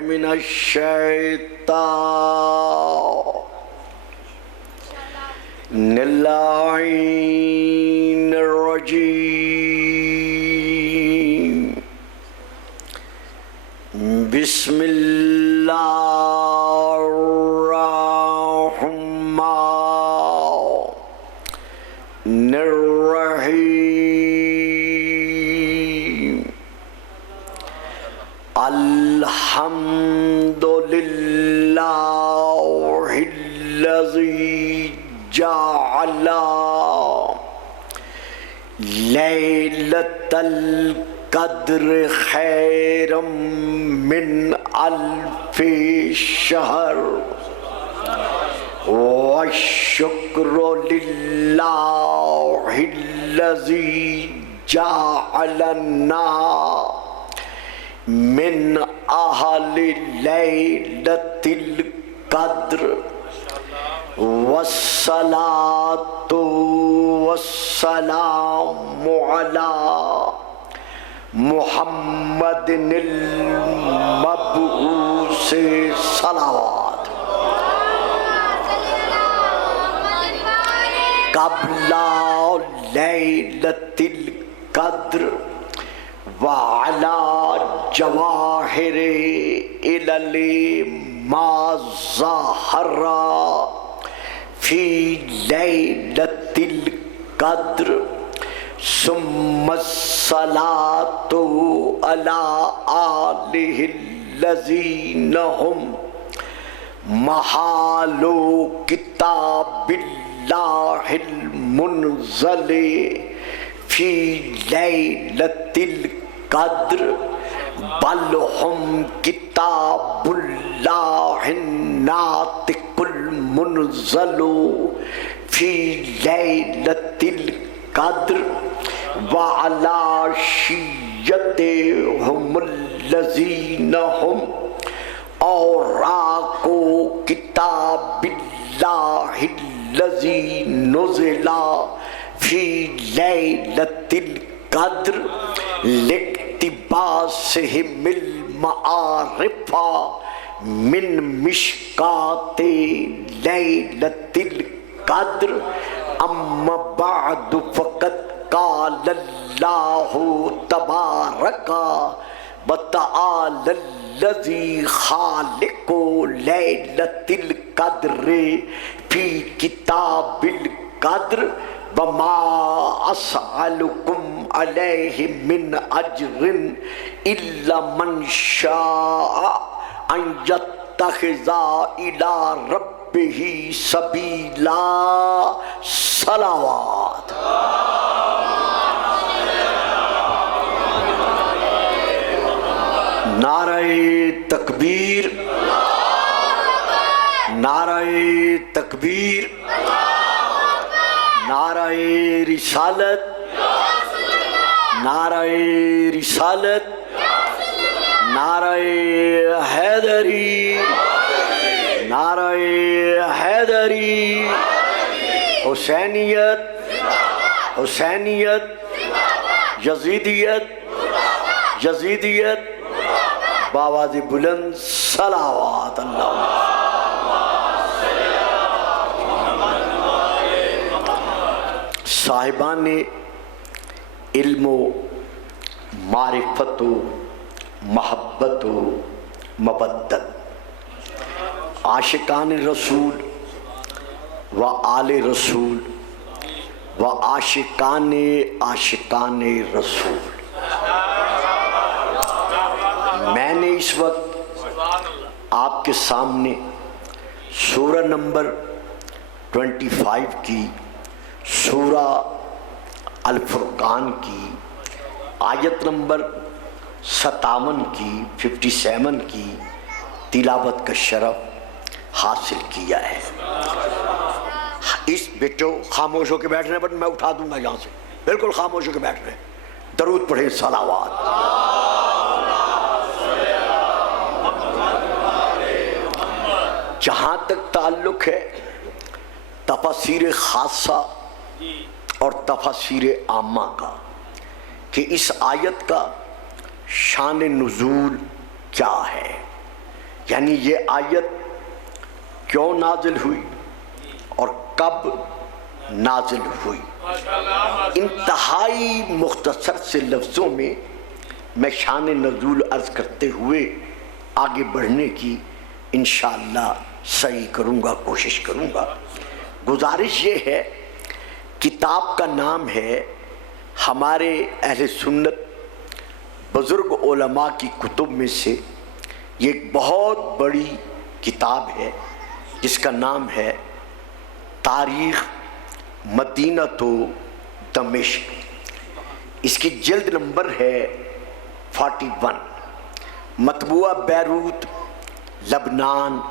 मिनश्शैतानिर्रजीम। बिस्मिल्लाहिर्रहमानिर्रहीम। अल्हम्दुलिल्लाहिल्लज़ी जअला लैलतल क़द्र खैरम मिन अल्फ़ि शहर वश्शुक्रु लिल्लाहिल्लज़ी जअलना मिन अहलि लैलतिल क़द्र वस्सलातु वस्सलामु अला मुहम्मदिनिल मबऊस सलावत क़ब्ला लैलतिल क़द्र व अला जवाहिर इलल मा ज़हरा फी लैलतिल क़द्र सुम्मस्सलातु अला आलिहिल्लज़ीना हुम महालु किताबिल्लाहिल मुनज़्ज़ली फी लैलतिल क़द्र बल हुम किताबुल्लाहिन नातिकुल मुनज़्ज़लु फी लैलतिल क़द्र व अला शिय्यतिहुमुल्लज़ीना हुम औराक़ु किताबिल्लाहिल्लज़ी नुज़िला फी लैलतिल क़द्र लिक्तिबासिहिमिल मआरिफ़ा मिन मिशकाति लैलतिल क़द्र अम्मा बअदु फ़क़द क़ालल्लाहु तबारका व तआलल्लज़ी ख़ालिक़ु लैलतिल क़द्रि फ़ी किताबिल क़द्र व मा अस्अलुकुम अलैहि मिन अज्रिन इल्ला मन शाअ अन यत्तखिज़ा इला रब्बिही सबीला सलावत। नारे तकबीर, नारे तकबीर, नारे रिसालत, नारे रिसालत, नारे हैदरी, नारे हैदरी। हुसैनियत, हुसैनियत, यजीदियत, यजीदियत, बावाज़ी बुलंद सलावत। अल्लाह साहिबान इल्मो मारिफतो महब्बतो मबद्दत आशिकान रसूल व आले रसूल व आशिकाने आशिकाने रसूल। मैंने इस वक्त आपके सामने सूरा नंबर 25 की सूरा अल फुरकान की आयत नंबर 57 की 57 की तिलावत का शरफ हासिल किया है। इस बेटो खामोश होकर बैठ रहे हैं, बट मैं उठा दूंगा यहाँ से, बिल्कुल खामोश होकर बैठ रहे हैं। दरूद पढ़े, सलावात। जहाँ तक ताल्लुक है तफसीर खासा और तफसीर आमा का कि इस आयत का शान नुज़ूल क्या है, यानी ये आयत क्यों नाजिल हुई और कब नाजिल हुई, इंतहाई मुख्तसर से लफ्ज़ों में मैं शान नज़ूल अर्ज़ करते हुए आगे बढ़ने की इंशाअल्लाह सही करूँगा, कोशिश करूँगा। गुजारिश ये है, किताब का नाम है हमारे अहले सुन्नत बुज़ुर्ग उलमा की कुतुब में से ये एक बहुत बड़ी किताब है जिसका नाम है तारीख़ मदीना तो दमिश्क। इसकी जल्द नंबर है 41, मतबूआ बैरूत लबनान,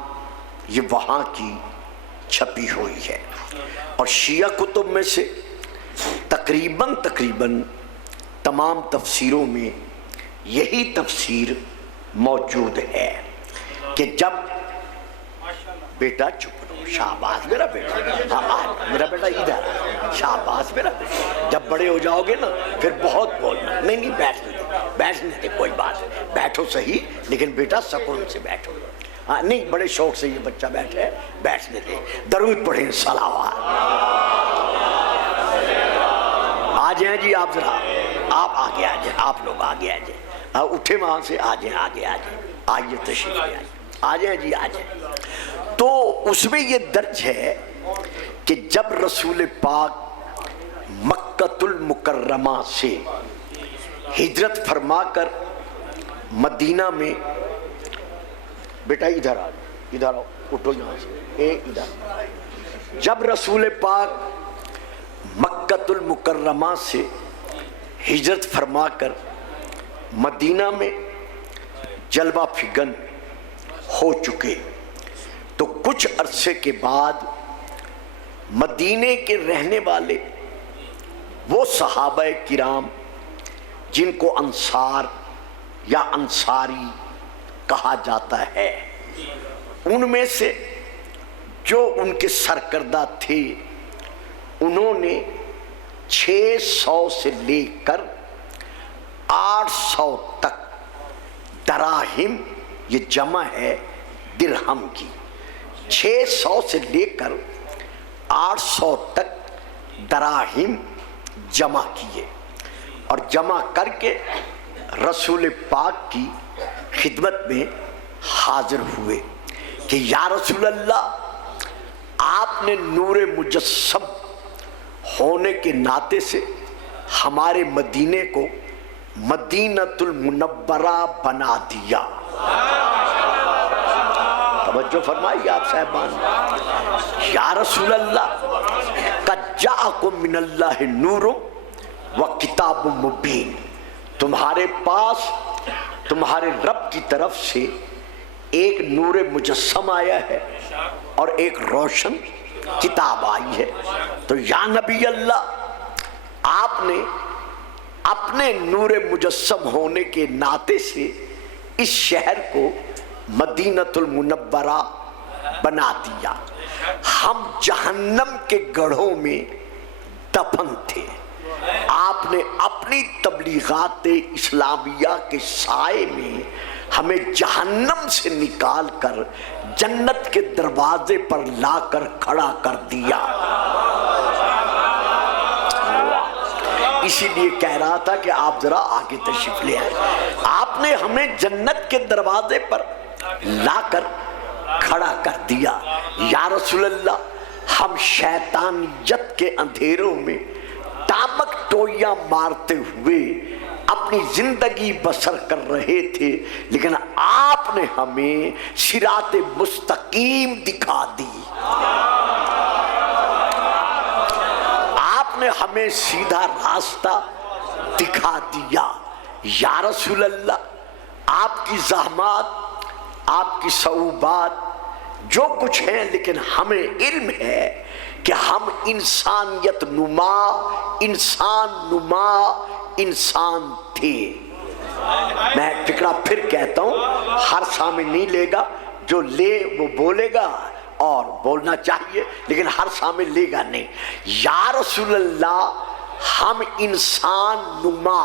ये वहाँ की छपी हुई है। और शिया कुतुब में से तकरीबन तमाम तफसीरों में यही तफसीर मौजूद है कि जब बेटा चुप रहो, शाबाश मेरा बेटा, हाँ मेरा बेटा इधर, शाबाश मेरा बेटा, जब बड़े हो जाओगे ना फिर बहुत बोलना। नहीं बैठने दे कोई बात, बैठो सही, लेकिन बेटा सुकून से बैठो। हाँ नहीं, बड़े शौक से ये बच्चा बैठे, बैठने दे। दरूद पढ़ें, सलावत। आ जाए जी आप, जरा आप आगे आ जाए, आप लोग आगे आ जाए, हाँ उठे वहां से, आ जाए आगे आ जाए, आइए तशरीफ ले आइए, आ जाए जी आ जाए। तो उसमें ये दर्ज है कि जब रसूल पाक मक्कतुल मुकर्रमा से हिजरत फरमाकर मदीना में, बेटा इधर आ, इधर आओ, उठो यहाँ से, इधर। जब रसूल पाक मक्कतुल मुकर्रमा से हिजरत फरमाकर मदीना में जलवा फिगन हो चुके, तो कुछ अरसे के बाद मदीने के रहने वाले वो सहाबा किराम जिनको अंसार या अंसारी कहा जाता है, उनमें से जो उनके सरकर्दा थे, उन्होंने 600 से लेकर 800 तक दराहिम, ये जमा है दिरहम की, 600 से लेकर 800 तक दराहिम जमा किए और जमा करके रसूल पाक की खिदमत में हाजिर हुए कि या रसूल अल्लाह, आपने नूरे मुजस्सम होने के नाते से हमारे मदीने को मदीनतुल मुनव्वरा बना दिया। तवज्जो फरमाइए आप साहबान। या रसूल अल्लाह, कद जाअकुम मिनल्लाहि नूरुम व किताबुम मुबीन, तुम्हारे पास तुम्हारे रब की तरफ से एक नूरे मुजस्सम आया है और एक रोशन किताब आई है। तो या नबी अल्लाह, आपने अपने नूरे मुजस्सम होने के नाते से इस शहर को मदीनतुल मुनव्वरा बना दिया। हम जहन्नम के गढ़ों में दफन थे, आपने अपनी तबलीगात इस्लामिया के साए में हमें जहन्नम से निकाल कर जन्नत के दरवाजे पर लाकर खड़ा कर दिया। इसीलिए कह रहा था कि आप जरा आगे तशरीफ ले आए। आपने हमें जन्नत के दरवाजे पर लाकर खड़ा कर दिया। या रसूल अल्लाह, हम शैतानियत के अंधेरों में टामक टोइयां मारते हुए अपनी जिंदगी बसर कर रहे थे, लेकिन आपने हमें सिराते मुस्तकीम दिखा दी। आपने हमें सीधा रास्ता दिखा दिया। या रसूल अल्लाह, आपकी ज़हमत, आपकी सऊबात जो कुछ है, लेकिन हमें इल्म है कि हम इंसानियत नुमा इंसान थे। मैं फिक्रा फिर कहता हूँ, हर सामने नहीं लेगा, जो ले वो बोलेगा और बोलना चाहिए, लेकिन हर सामने लेगा नहीं। या रसूल अल्लाह, हम इंसान नुमा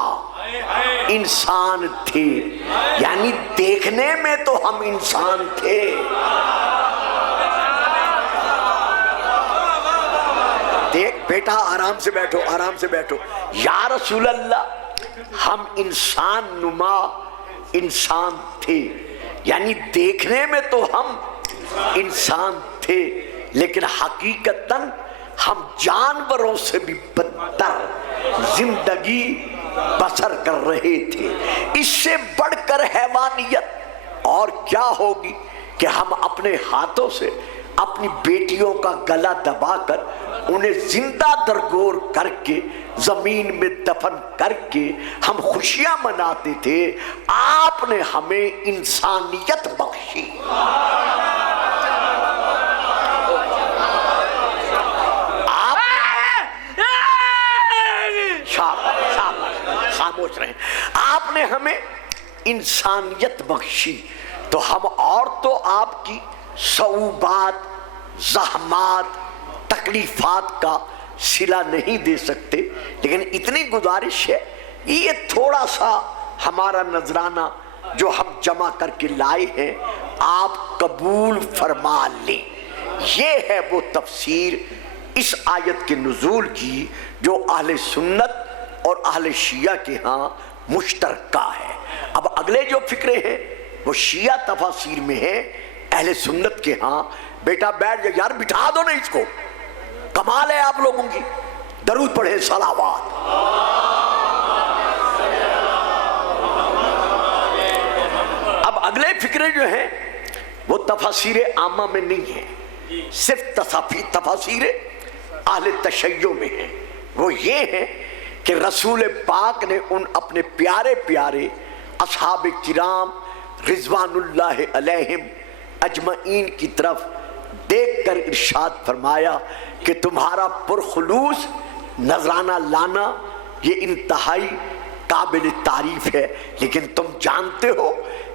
इंसान थे, यानी देखने में तो हम इंसान थे। देख बेटा, आराम से बैठो, आराम से बैठो। या रसूल अल्लाह, हम इंसान नुमा इंसान थे, यानी देखने में तो हम इंसान थे, लेकिन हकीकतन हम जानवरों से भी बदतर जिंदगी बसर कर रहे थे। इससे बढ़कर हैवानियत और क्या होगी कि हम अपने हाथों से अपनी बेटियों का गला दबाकर उन्हें जिंदा दरगोर करके जमीन में दफन करके हम खुशियां मनाते थे। आपने हमें इंसानियत बख्शी। खामोश रहे। आपने हमें इंसानियत बख्शी, तो हम और तो आपकी सऊबात, ज़हमात, तकलीफात का सिला नहीं दे सकते, लेकिन इतनी गुजारिश है, ये थोड़ा सा हमारा नजराना जो हम जमा करके लाए हैं आप कबूल फरमा लें। ये है वो तफसीर इस आयत के नुज़ूल की जो अहले सुन्नत और अहले शिया के यहाँ मुश्तरका है। अब अगले जो फिक्रे हैं वो शिया तफसीर में है, अहले सुन्नत के यहाँ बेटा बैठ जा यार, बिठा दो ना इसको, कमाल है आप लोगों की। दरूद पढ़े, सलावात। अब अगले फिक्रे जो हैं वो तफसीर आमा में नहीं है, सिर्फ तफसीर अहले तशय्यो में है। वो ये है कि रसूल पाक ने उन अपने प्यारे प्यारे असहाब किराम रिजवानुल्लाह अलैहिम अजमईन की तरफ देखकर इरशाद फरमाया कि तुम्हारा पुरखुलूस नजराना लाना ये इंतहाई काबिल तारीफ है, लेकिन तुम जानते हो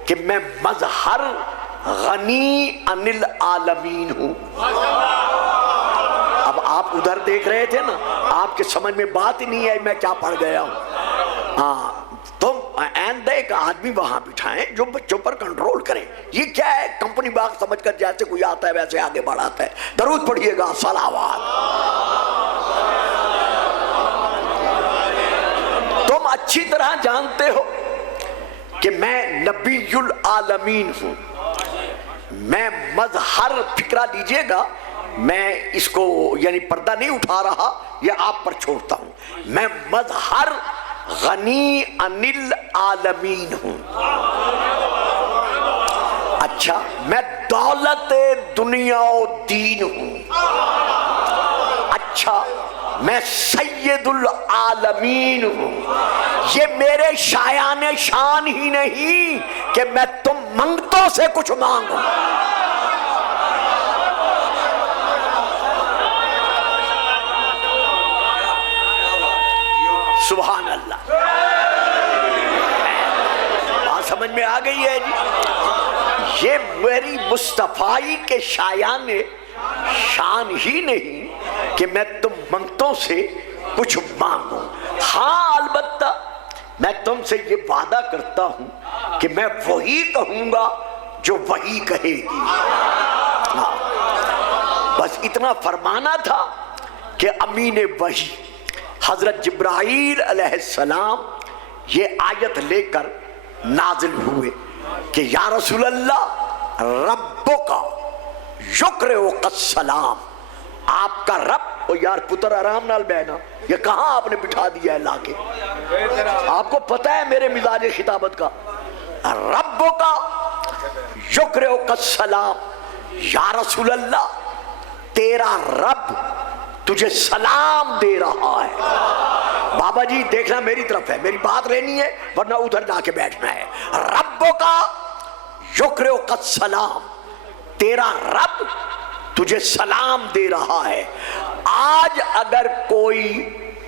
कि मैं मजहर गनी अनिल आलमीन हूं। अब आप उधर देख रहे थे ना, आपके समझ में बात ही नहीं आई मैं क्या पढ़ गया हूं। हाँ, तुम एंड एक आदमी वहां बिठाएं जो बच्चों पर कंट्रोल करें। ये क्या है, कंपनी बाग समझकर जैसे कोई आता है वैसे आगे बढ़ाता है। दरूद पढ़िएगा, सलावात। तुम अच्छी तरह जानते हो कि मैं नबीयुल आलमीन हूं। मैं मजहर, फिक्रा लीजिएगा, मैं इसको यानी पर्दा नहीं उठा रहा, ये आप पर छोड़ता हूं। मैं मजहर गनी अनिल आलमीन हूं। अच्छा, मैं दौलत दुनिया और दीन हूं। अच्छा, मैं सैयदुल आलमीन हूं। ये मेरे शायाने शान ही नहीं कि मैं तुम मंगतों से कुछ मांगो। सुभान अल्लाह, बात समझ में आ गई है जी। ये मेरी मुस्तफाई के शायाने शान ही नहीं कि मैं तुम मंगतों से कुछ मांगो। हाँ, अलबत्ता मैं तुमसे ये वादा करता हूं कि मैं वही कहूंगा जो वही कहेगी। हाँ, बस इतना फरमाना था कि अमीन वही हजरत जिब्राईल अलैहिस्सलाम ये आयत लेकर नाजिल हुए कि या रसूल अल्लाह, रब्बुका युक़रिउकस्सलाम, आपका रब। ओ यार पुत्र आराम नाल बैठना, ये कहां आपने बिठा दिया है लाके? आपको पता है मेरे मिजाज खिताबत का। रब्बुका युक़रिउकस्सलाम, या रसूल अल्लाह, तेरा रब तुझे सलाम दे रहा है। बाबा जी देखना मेरी तरफ है, मेरी बात लेनी है, वरना उधर जाके बैठना है। रब्बुका युक़रिउकस्सलाम, तेरा रब तुझे सलाम दे रहा है। आज अगर कोई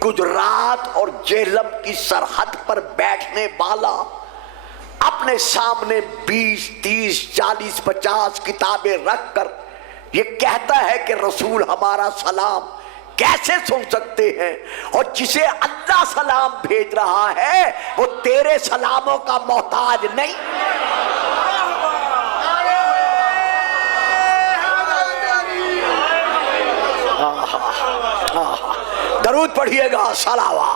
गुजरात और जेहलम की सरहद पर बैठने वाला अपने सामने 20, 30, 40, 50 किताबें रखकर ये कहता है कि रसूल हमारा सलाम कैसे सुन सकते हैं? और जिसे अल्लाह सलाम भेज रहा है वो तेरे सलामों का मोहताज नहीं। दरूद पढ़िएगा सलावा।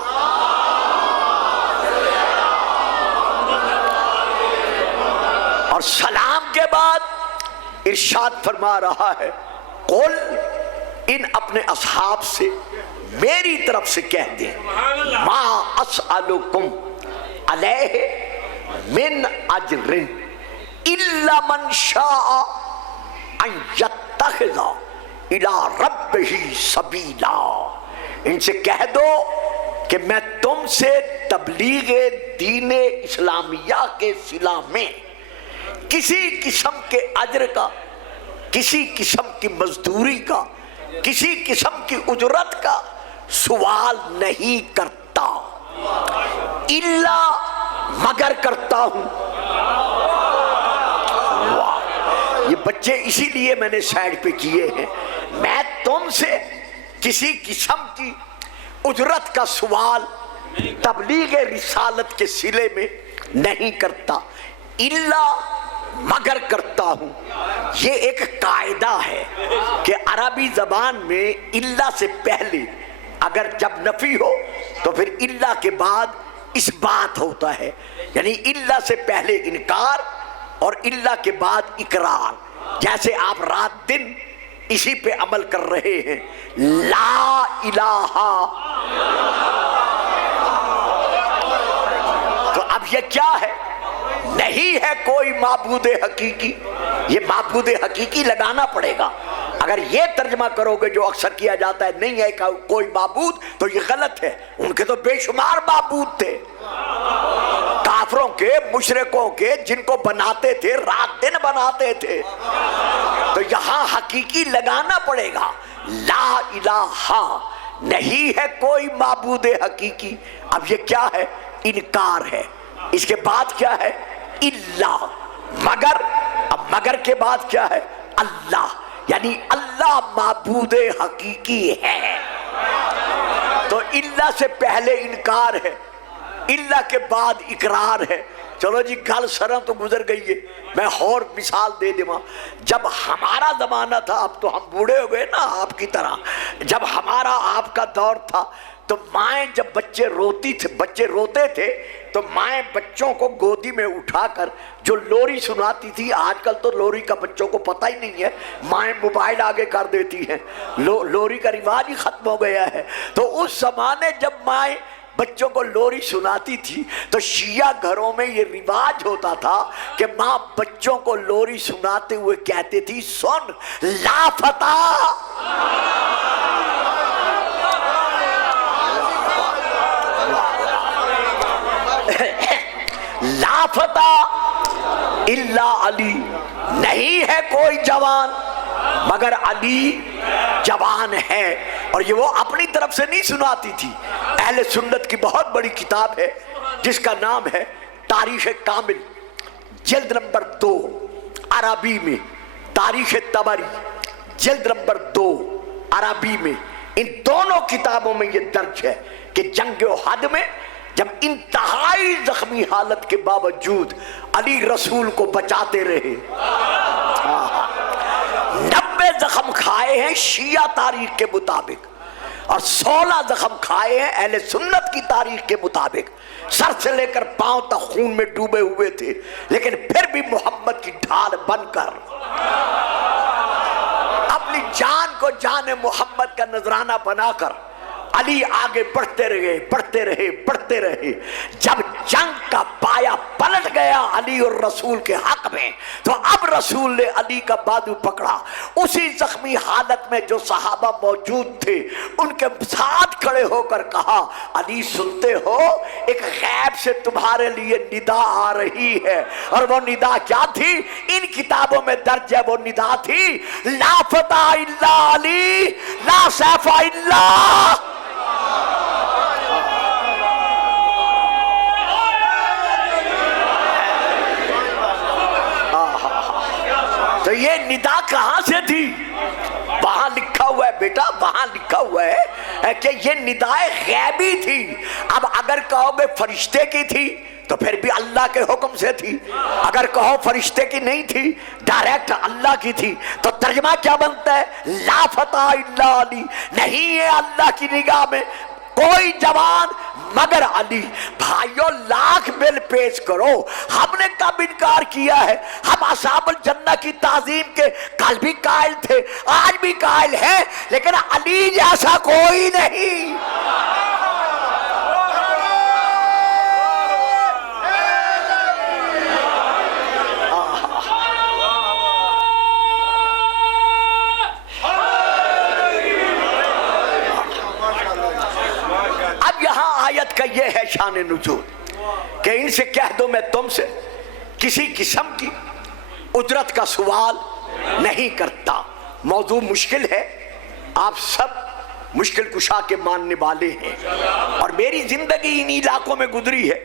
और सलाम के बाद इरशाद फरमा रहा है, कुल इन अपने असहाब से मेरी तरफ से कह दे, मा अस्अलुकुम अलैहि मिन अजरिन इल्ला मन शाअ अन यत्तखिज़ इला रब्बिही सबीला। इनसे कह दो कि मैं तुमसे तबलीगे दीने इस्लामिया के सिला में किसी किस्म के अजर का, किसी किस्म की मजदूरी का, किसी किस्म की उजरत का सवाल नहीं करता, इल्ला मगर करता हूं। ये बच्चे इसीलिए मैंने साइड पे किए हैं, मैं तुमसे किसी किस्म की उजरत का सवाल तबलीग रिसालत के सिले में नहीं करता, इल्ला मगर करता हूं। ये एक कायदा है कि अरबी जबान में इल्ला से पहले अगर जब नफी हो तो फिर इल्ला के बाद इस बात होता है, यानी इल्ला से पहले इनकार और इल्ला के बाद इकरार। जैसे आप रात दिन इसी पे अमल कर रहे हैं, ला इलाहा। तो अब ये क्या है? नहीं है कोई माबूदे हकीकी। ये माबूदे हकीकी लगाना पड़ेगा। अगर ये तर्जमा करोगे जो अक्सर किया जाता है, नहीं है कोई माबूद, तो ये गलत है। उनके तो बेशुमार माबूद थे, काफरों के, मुशरिकों के, जिनको बनाते थे, रात दिन बनाते थे। तो यहां हकीकी लगाना पड़ेगा, ला इलाहा, नहीं है कोई माबूदे हकीकी। अब ये क्या है? इनकार है। इसके बाद क्या है? इल्ला, मगर। अब मगर के बाद क्या है? अल्लाह, यानी अल्लाह माबूदे हकीकी है। तो इल्ला से पहले इनकार है, इल्ला के बाद इकरार है। चलो जी, गल सरम तो गुजर गई है। मैं और मिसाल दे देवा। जब हमारा जमाना था, अब तो हम बूढ़े हो गए ना आपकी तरह, जब हमारा आपका दौर था तो माएँ जब बच्चे रोते थे तो माएँ बच्चों को गोदी में उठाकर जो लोरी सुनाती थी, आजकल तो लोरी का बच्चों को पता ही नहीं है, माएँ मोबाइल आगे कर देती हैं, लोरी का रिवाज ही खत्म हो गया है। तो उस जमाने जब माएँ बच्चों को लोरी सुनाती थी तो शिया घरों में ये रिवाज होता था कि माँ बच्चों को लोरी सुनाते हुए कहती थी, सुन लाफता। लाफता इल्ला अली, नहीं है कोई जवान मगर अली जवान है। और ये वो अपनी तरफ से नहीं सुनाती थी। अहले सुन्नत की बहुत बड़ी किताब है जिसका नाम है तारीख कामिल, जिल्द नंबर 2 अरबी में, तारीख तबरी जिल्द नंबर 2 अरबी में। इन दोनों किताबों में ये दर्ज है कि जंग उहद में जब इंतहाई जख्मी हालत के बावजूद अली रसूल को बचाते रहे, 90 जख्म खाए हैं शिया तारीख के मुताबिक और 16 जख्म खाए हैं अहले सुन्नत की तारीख के मुताबिक। सर से लेकर पांव तक खून में डूबे हुए थे, लेकिन फिर भी मोहम्मद की ढाल बनकर अपनी जान को जान मोहम्मद का नजराना बनाकर अली आगे बढ़ते रहे। जब जंग का पाया पलट गया अली और रसूल के हक में, तो अब रसूल ने अली का बाजू पकड़ा। उसी जख्मी हालत में जो सहाबा मौजूद थे उनके साथ खड़े होकर कहा, अली सुनते हो, एक गैब से तुम्हारे लिए निदा आ रही है। और वो निदा क्या थी? इन किताबों में दर्ज है। वो निदा थी, ला फता इल्ला अली, ला सैफा इल्ला। तो ये निदा कहां से थी? वहां लिखा हुआ है बेटा, वहां लिखा हुआ है कि ये निदाए गैबी थी। अब अगर कहोगे फरिश्ते की थी तो फिर भी अल्लाह के हुक्म से थी, अगर कहो फरिश्ते की नहीं थी, डायरेक्ट अल्लाह की थी, तो तर्जमा क्या बनता है? ला फता इल्ला अली, नहीं है अल्लाह की निगाह में कोई जवान मगर अली। भाइयों लाख बिल पेश करो, हमने कब इनकार किया है? हम असहाबुल जन्नह की ताजीम के कल भी कायल थे, आज भी कायल हैं, लेकिन अली जैसा कोई नहीं। आयत का ये है शान नुज़ूल कि इनसे कह दो मैं तुमसे किसी किस्म की उजरत का सवाल नहीं करता। मौजू मुश्किल है, आप सब मुश्किल कुशा के मानने वाले हैं, और मेरी जिंदगी इन इलाकों में गुजरी है।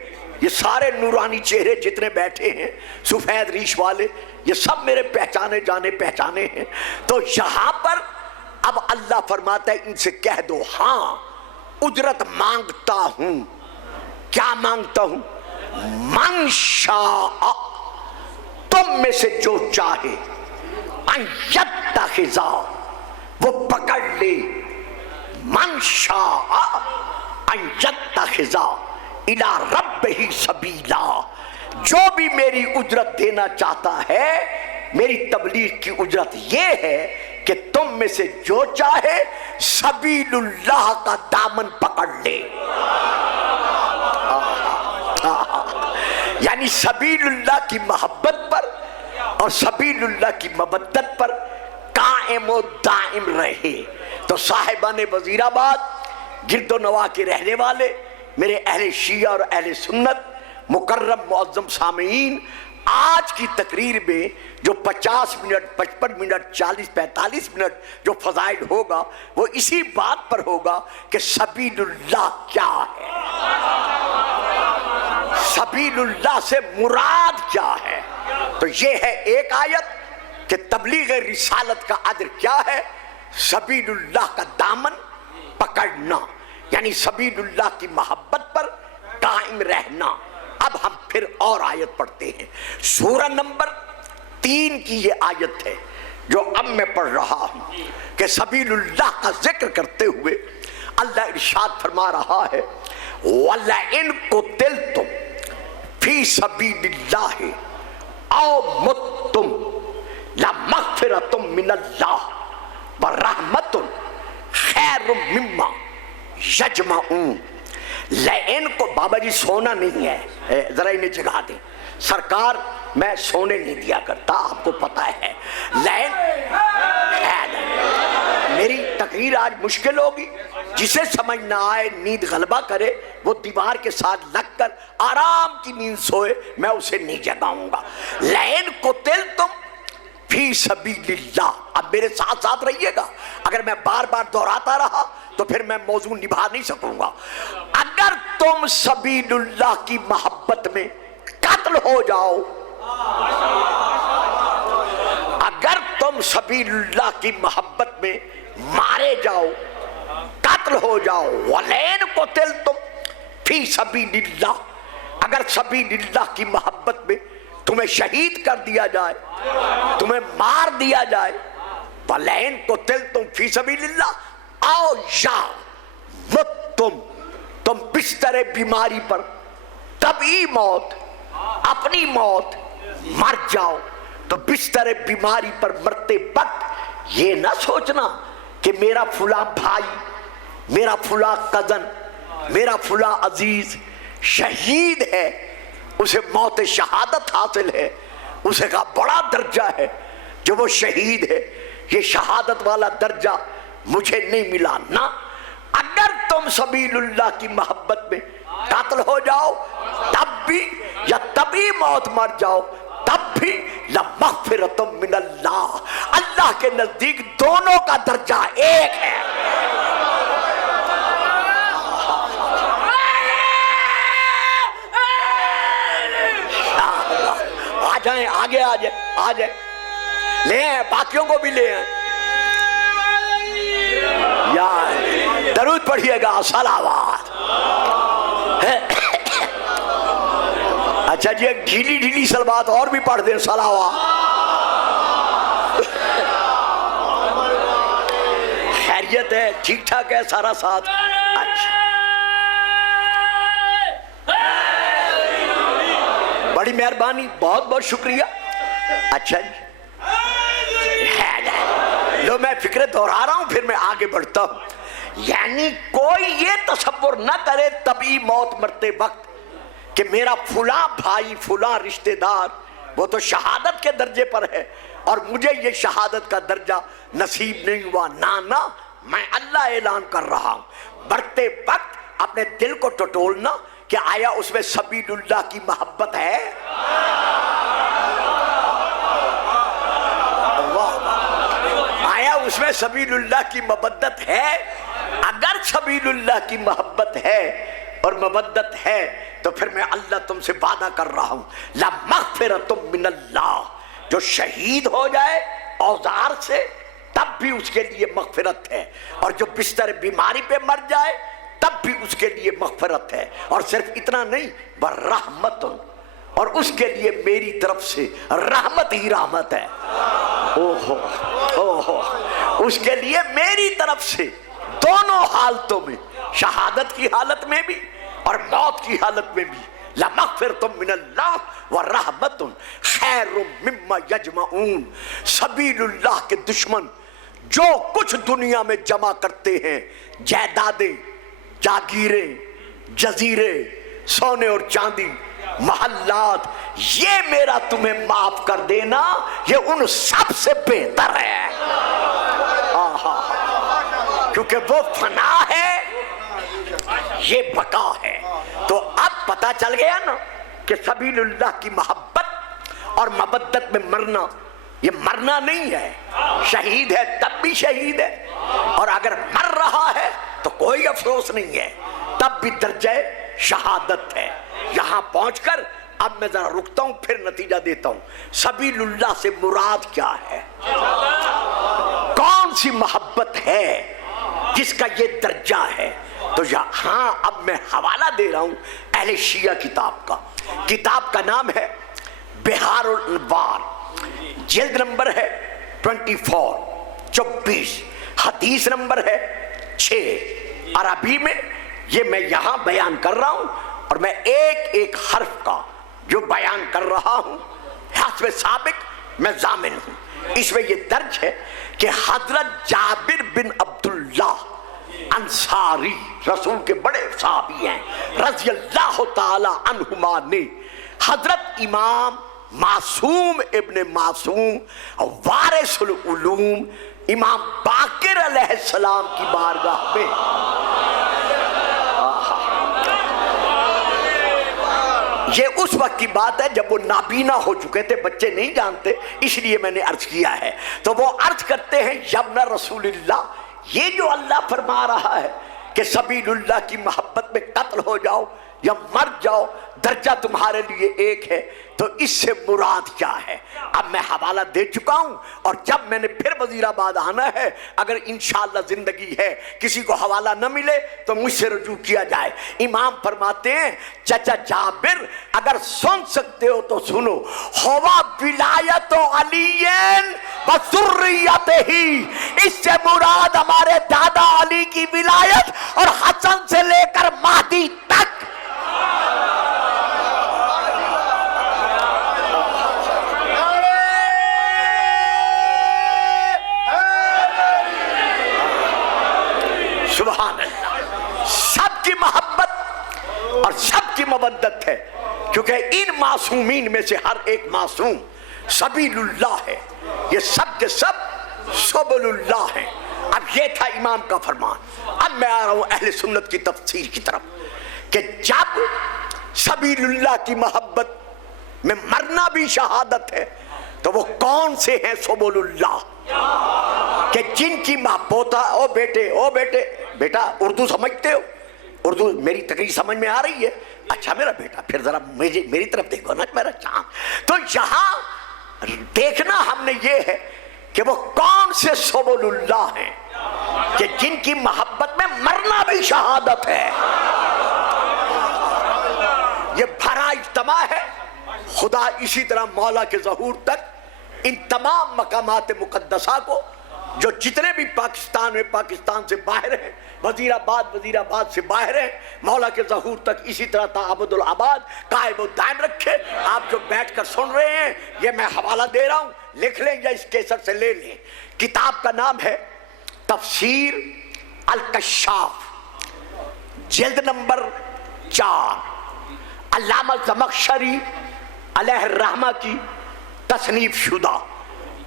ये सारे नूरानी चेहरे जितने बैठे हैं, सफेद रीश वाले, ये सब मेरे पहचाने जाने पहचाने हैं। तो यहां पर अब अल्लाह फरमाता है इनसे कह दो हाँ उजरत मांगता हूं। क्या मांगता हूं? मंशा, तुम में से जो चाहे खिजा वो पकड़ ले। मंशा खिजा इला रब ही सबीला, जो भी मेरी उजरत देना चाहता है, मेरी तबलीग की उजरत ये है कि तुम में से जो चाहे सबीलुल्लाह का दामन पकड़ ले। यानी सबीलुल्लाह की मोहब्बत पर और सबीलुल्लाह की मबद्दत पर कायम और दाइम रहे। तो साहिबान वजीराबाद, गिरदो नवा के रहने वाले मेरे अहले शिया और अहले सुन्नत, मुकर्रम मुअज्जम सामीन, आज की तकरीर में जो 50 मिनट 55 मिनट 40-45 मिनट जो फजाइल होगा वो इसी बात पर होगा कि सबीलुल्लाह क्या है, सबीलुल्लाह से मुराद क्या है। तो ये है एक आयत कि तबलीग रिसालत का अदर क्या है, सबीलुल्लाह का दामन पकड़ना, यानी सबीलुल्लाह की मोहब्बत पर कायम रहना। अब हम फिर और आयत पढ़ते हैं, सूरा नंबर 3 की ये आयत है जो अब मैं पढ़ रहा हूं कि सबीलुल्लाह का जिक्र करते हुए अल्लाह इरशाद फरमा रहा है वला इन कुतिलतुम फी सबीलिल्लाह औ मुत्तुम ला मगफिरतुम मिनल्लाह व रहमतुन खैरुम मिम्मा यजमाऊन। लैन को बाबा जी सोना नहीं है, जरा इन्हें जगा दें सरकार, मैं सोने नहीं दिया करता, आपको पता है। लैन है, मेरी तकरीर आज मुश्किल होगी, जिसे समझ ना आए नींद गलबा करे वो दीवार के साथ लगकर आराम की नींद सोए, मैं उसे नहीं जगाऊंगा। लैन को तिल तुम फी सबीलिल्लाह, अब मेरे साथ साथ रहिएगा, अगर मैं बार बार दोहराता रहा तो फिर मैं मौजू निभा नहीं सकूंगा। अगर तुम सबीलुल्लाह की मोहब्बत में कत्ल हो जाओ, अगर तुम सबीलुल्लाह की मोहब्बत में मारे जाओ, कत्ल हो जाओ, वलैन को तिल तुम फी सबीलिल्लाह, अगर सबीलिल्लाह की मोहब्बत में तुम्हें शहीद कर दिया जाए, तुम्हें मार दिया जाए, वलैन को तिल तुम फी सबीलिल्लाह आओ या मुत तुम बिस्तर बीमारी पर तभी मौत, अपनी मौत मर जाओ, तो बिस्तर बीमारी पर मरते वक्त ये ना सोचना कि मेरा फुला भाई, मेरा फुला कजन, मेरा फुला अजीज शहीद है, उसे मौत शहादत हासिल है, उसे का बड़ा दर्जा है जो वो शहीद है, ये शहादत वाला दर्जा मुझे नहीं मिला ना। अगर तुम सबीलुल्लाह की मोहब्बत में कातिल हो जाओ तब भी, या तभी मौत मर जाओ तब भी, लमग़फ़िरतुम मिनल्लाह, अल्लाह के नजदीक दोनों का दर्जा एक है। आ जाए, आगे आ जाए, आ जाए, ले आए, बाकियों को भी ले आए। दरूद पढ़िएगा, सलावत। अच्छा जी, एक ढीली ढीली सलवात और भी पढ़ दें, सलावत। खैरियत है, ठीक ठाक है सारा साथ? अच्छा, बड़ी मेहरबानी, बहुत बहुत शुक्रिया। अच्छा जी, लो मैं फिक्र दोहरा रहा हूं, फिर मैं आगे बढ़ता हूं। यानी कोई ये तसव्वुर न करे तभी मौत मरते वक्त कि मेरा फुला भाई फुला रिश्तेदार वो तो शहादत के दर्जे पर है और मुझे ये शहादत का दर्जा नसीब नहीं हुआ। ना, मैं अल्लाह ऐलान कर रहा हूं, मरते वक्त अपने दिल को टटोलना कि आया उसमें सबीलुल्लाह की मोहब्बत है। आया उसमें सबीलुल्लाह की मबद्दत है? अगर सबीलुल्लाह की मोहब्बत है और मबद्दत है तो फिर मैं अल्लाह तुमसे वादा कर रहा हूं, ला मग़फ़िरतुम मिनल्लाह, जो शहीद हो जाए औजार से तब भी उसके लिए मग़फ़िरत है, और जो बिस्तर बीमारी पे मर जाए तब भी उसके लिए मग़फ़िरत है। और सिर्फ इतना नहीं, बर रहमतुन, और उसके लिए मेरी तरफ से रहमत ही रहमत है। ओहो ओहो, उसके लिए मेरी तरफ से दोनों हालतों में, शहादत की हालत में भी और मौत की हालत में भी, ला मग़फ़िरतुम मिनल्लाह व रहमतुन खैरुम मिम्मा यजमऊन। सबीलुल्लाह के दुश्मन जो कुछ दुनिया में जमा करते हैं, जायदादें, जागीरें, जजीरे, सोने और चांदी, महल्लात, ये मेरा तुम्हें माफ कर देना, ये उन सब से बेहतर है। क्योंकि वो फना है, ये बका है। तो अब पता चल गया ना कि सबीलुल्लाह की मोहब्बत और मबद्दत में मरना, ये मरना नहीं है। शहीद है तब भी शहीद है, और अगर मर रहा है तो कोई अफसोस नहीं है, तब भी दर्जे शहादत है। यहां पहुंचकर अब मैं जरा रुकता हूं, फिर नतीजा देता हूं। सबीलुल्लाह से मुराद क्या है? कौन सी मोहब्बत है जिसका ये दर्जा है? तो यहां अब मैं हवाला दे रहा हूं अहले शिया किताब का। किताब का नाम है बिहारुल अनवार, जिल्द नंबर है 24, हदीस नंबर है 6। अरबी में ये मैं यहां बयान कर रहा हूं, और मैं एक एक हर्फ का जो बयान कर रहा हूं हस्ब साबिक मैं जामिन हूं। इसमें ये दर्ज है कि हजरत जाबिर बिन अब्दुल्लाह अंसारी, रसूल के बड़े साहबी हैं, रज़ी अल्लाह ताला अन्हुमा ने हजरत इमाम मासूम इब्ने मासूम वारिसुल उलूम इमाम बाकिर अलैहिस्सलाम की बारगाह में, ये उस वक्त की बात है जब वो नाबीना हो चुके थे, बच्चे नहीं जानते, इसलिए मैंने अर्ज किया है। तो वो अर्ज करते हैं, यब्ना रसूलिल्लाह, ये जो अल्लाह फरमा रहा है कि सबीलुल्लाह की मोहब्बत में कत्ल हो जाओ या मर जाओ, दर्जा तुम्हारे लिए एक है, तो इससे मुराद क्या है? अब मैं हवाला दे चुका हूं, और जब मैंने फिर वजीराबाद आना है, अगर इंशाअल्लाह जिंदगी है, किसी को हवाला न मिले तो मुझसे रुजू किया जाए। इमाम फरमाते हैं, चाचा जाबिर अगर सुन सकते हो तो सुनो, हवा विलायत अलीयन व ज़ुर्रियतिही, इससे मुराद हमारे दादा अली की विलायत और हसन से लेकर महदी तक। सुभान अल्लाह, सबकी मोहब्बत और सबकी मबद्दत है, क्योंकि इन मासूमीन में से हर एक मासूम सबीलुल्लाह है। ये सब के सब सबुलुल्लाह हैं। अब ये था इमाम का फरमान। अब मैं आ रहा हूं अहले सुन्नत की तफसीर की तरफ, कि जब सबीलुल्लाह की मोहब्बत में मरना भी शहादत है, तो वो कौन से हैं सबुलुल्लाह कि जिनकी माँ पोता, ओ बेटे बेटा उर्दू समझते हो? उर्दू मेरी तकरीर समझ में आ रही है? अच्छा मेरा बेटा, फिर जरा मेरी तरफ देखो ना मेरा चांद। तो यहां देखना हमने ये है कि वो कौन से सबुलुल्लाह हैं। कि जिनकी मोहब्बत में मरना भी शहादत है। ये भरा इज्तिमा है। खुदा इसी तरह मौला के ज़हूर तक इन तमाम मकामात मुक़द्दसा को, जो जितने भी पाकिस्तान में, पाकिस्तान से बाहर हैं, वजीराबाद से बाहर है, मौला के ज़हूर तक इसी तरह ताबुदुल आबाद कायम व दायम रखे। आप जो बैठ कर सुन रहे हैं, ये मैं हवाला दे रहा हूँ, लिख लें या इस केसर से ले लें। किताब का नाम है तफसीर अल-कश्शाफ, जिल्द नंबर 4, अल्लामा ज़मख़शरी अलैहिर्रहमा की तसनीफ शुदा,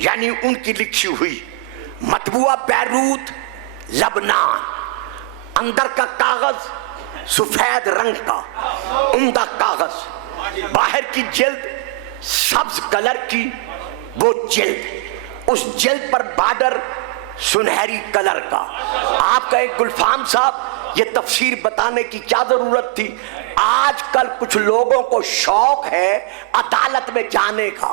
यानी उनकी लिखी हुई, मतबूआ बैरूत लबनान, अंदर का कागज सफेद रंग का उम्दा कागज, बाहर की जिल्द सब्ज कलर की वो जिल्द, उस जिल्द पर बॉर्डर सुनहरी कलर का। आपका एक गुलफाम साहब, ये तफसीर बताने की क्या जरूरत थी? आजकल कुछ लोगों को शौक है अदालत में जाने का।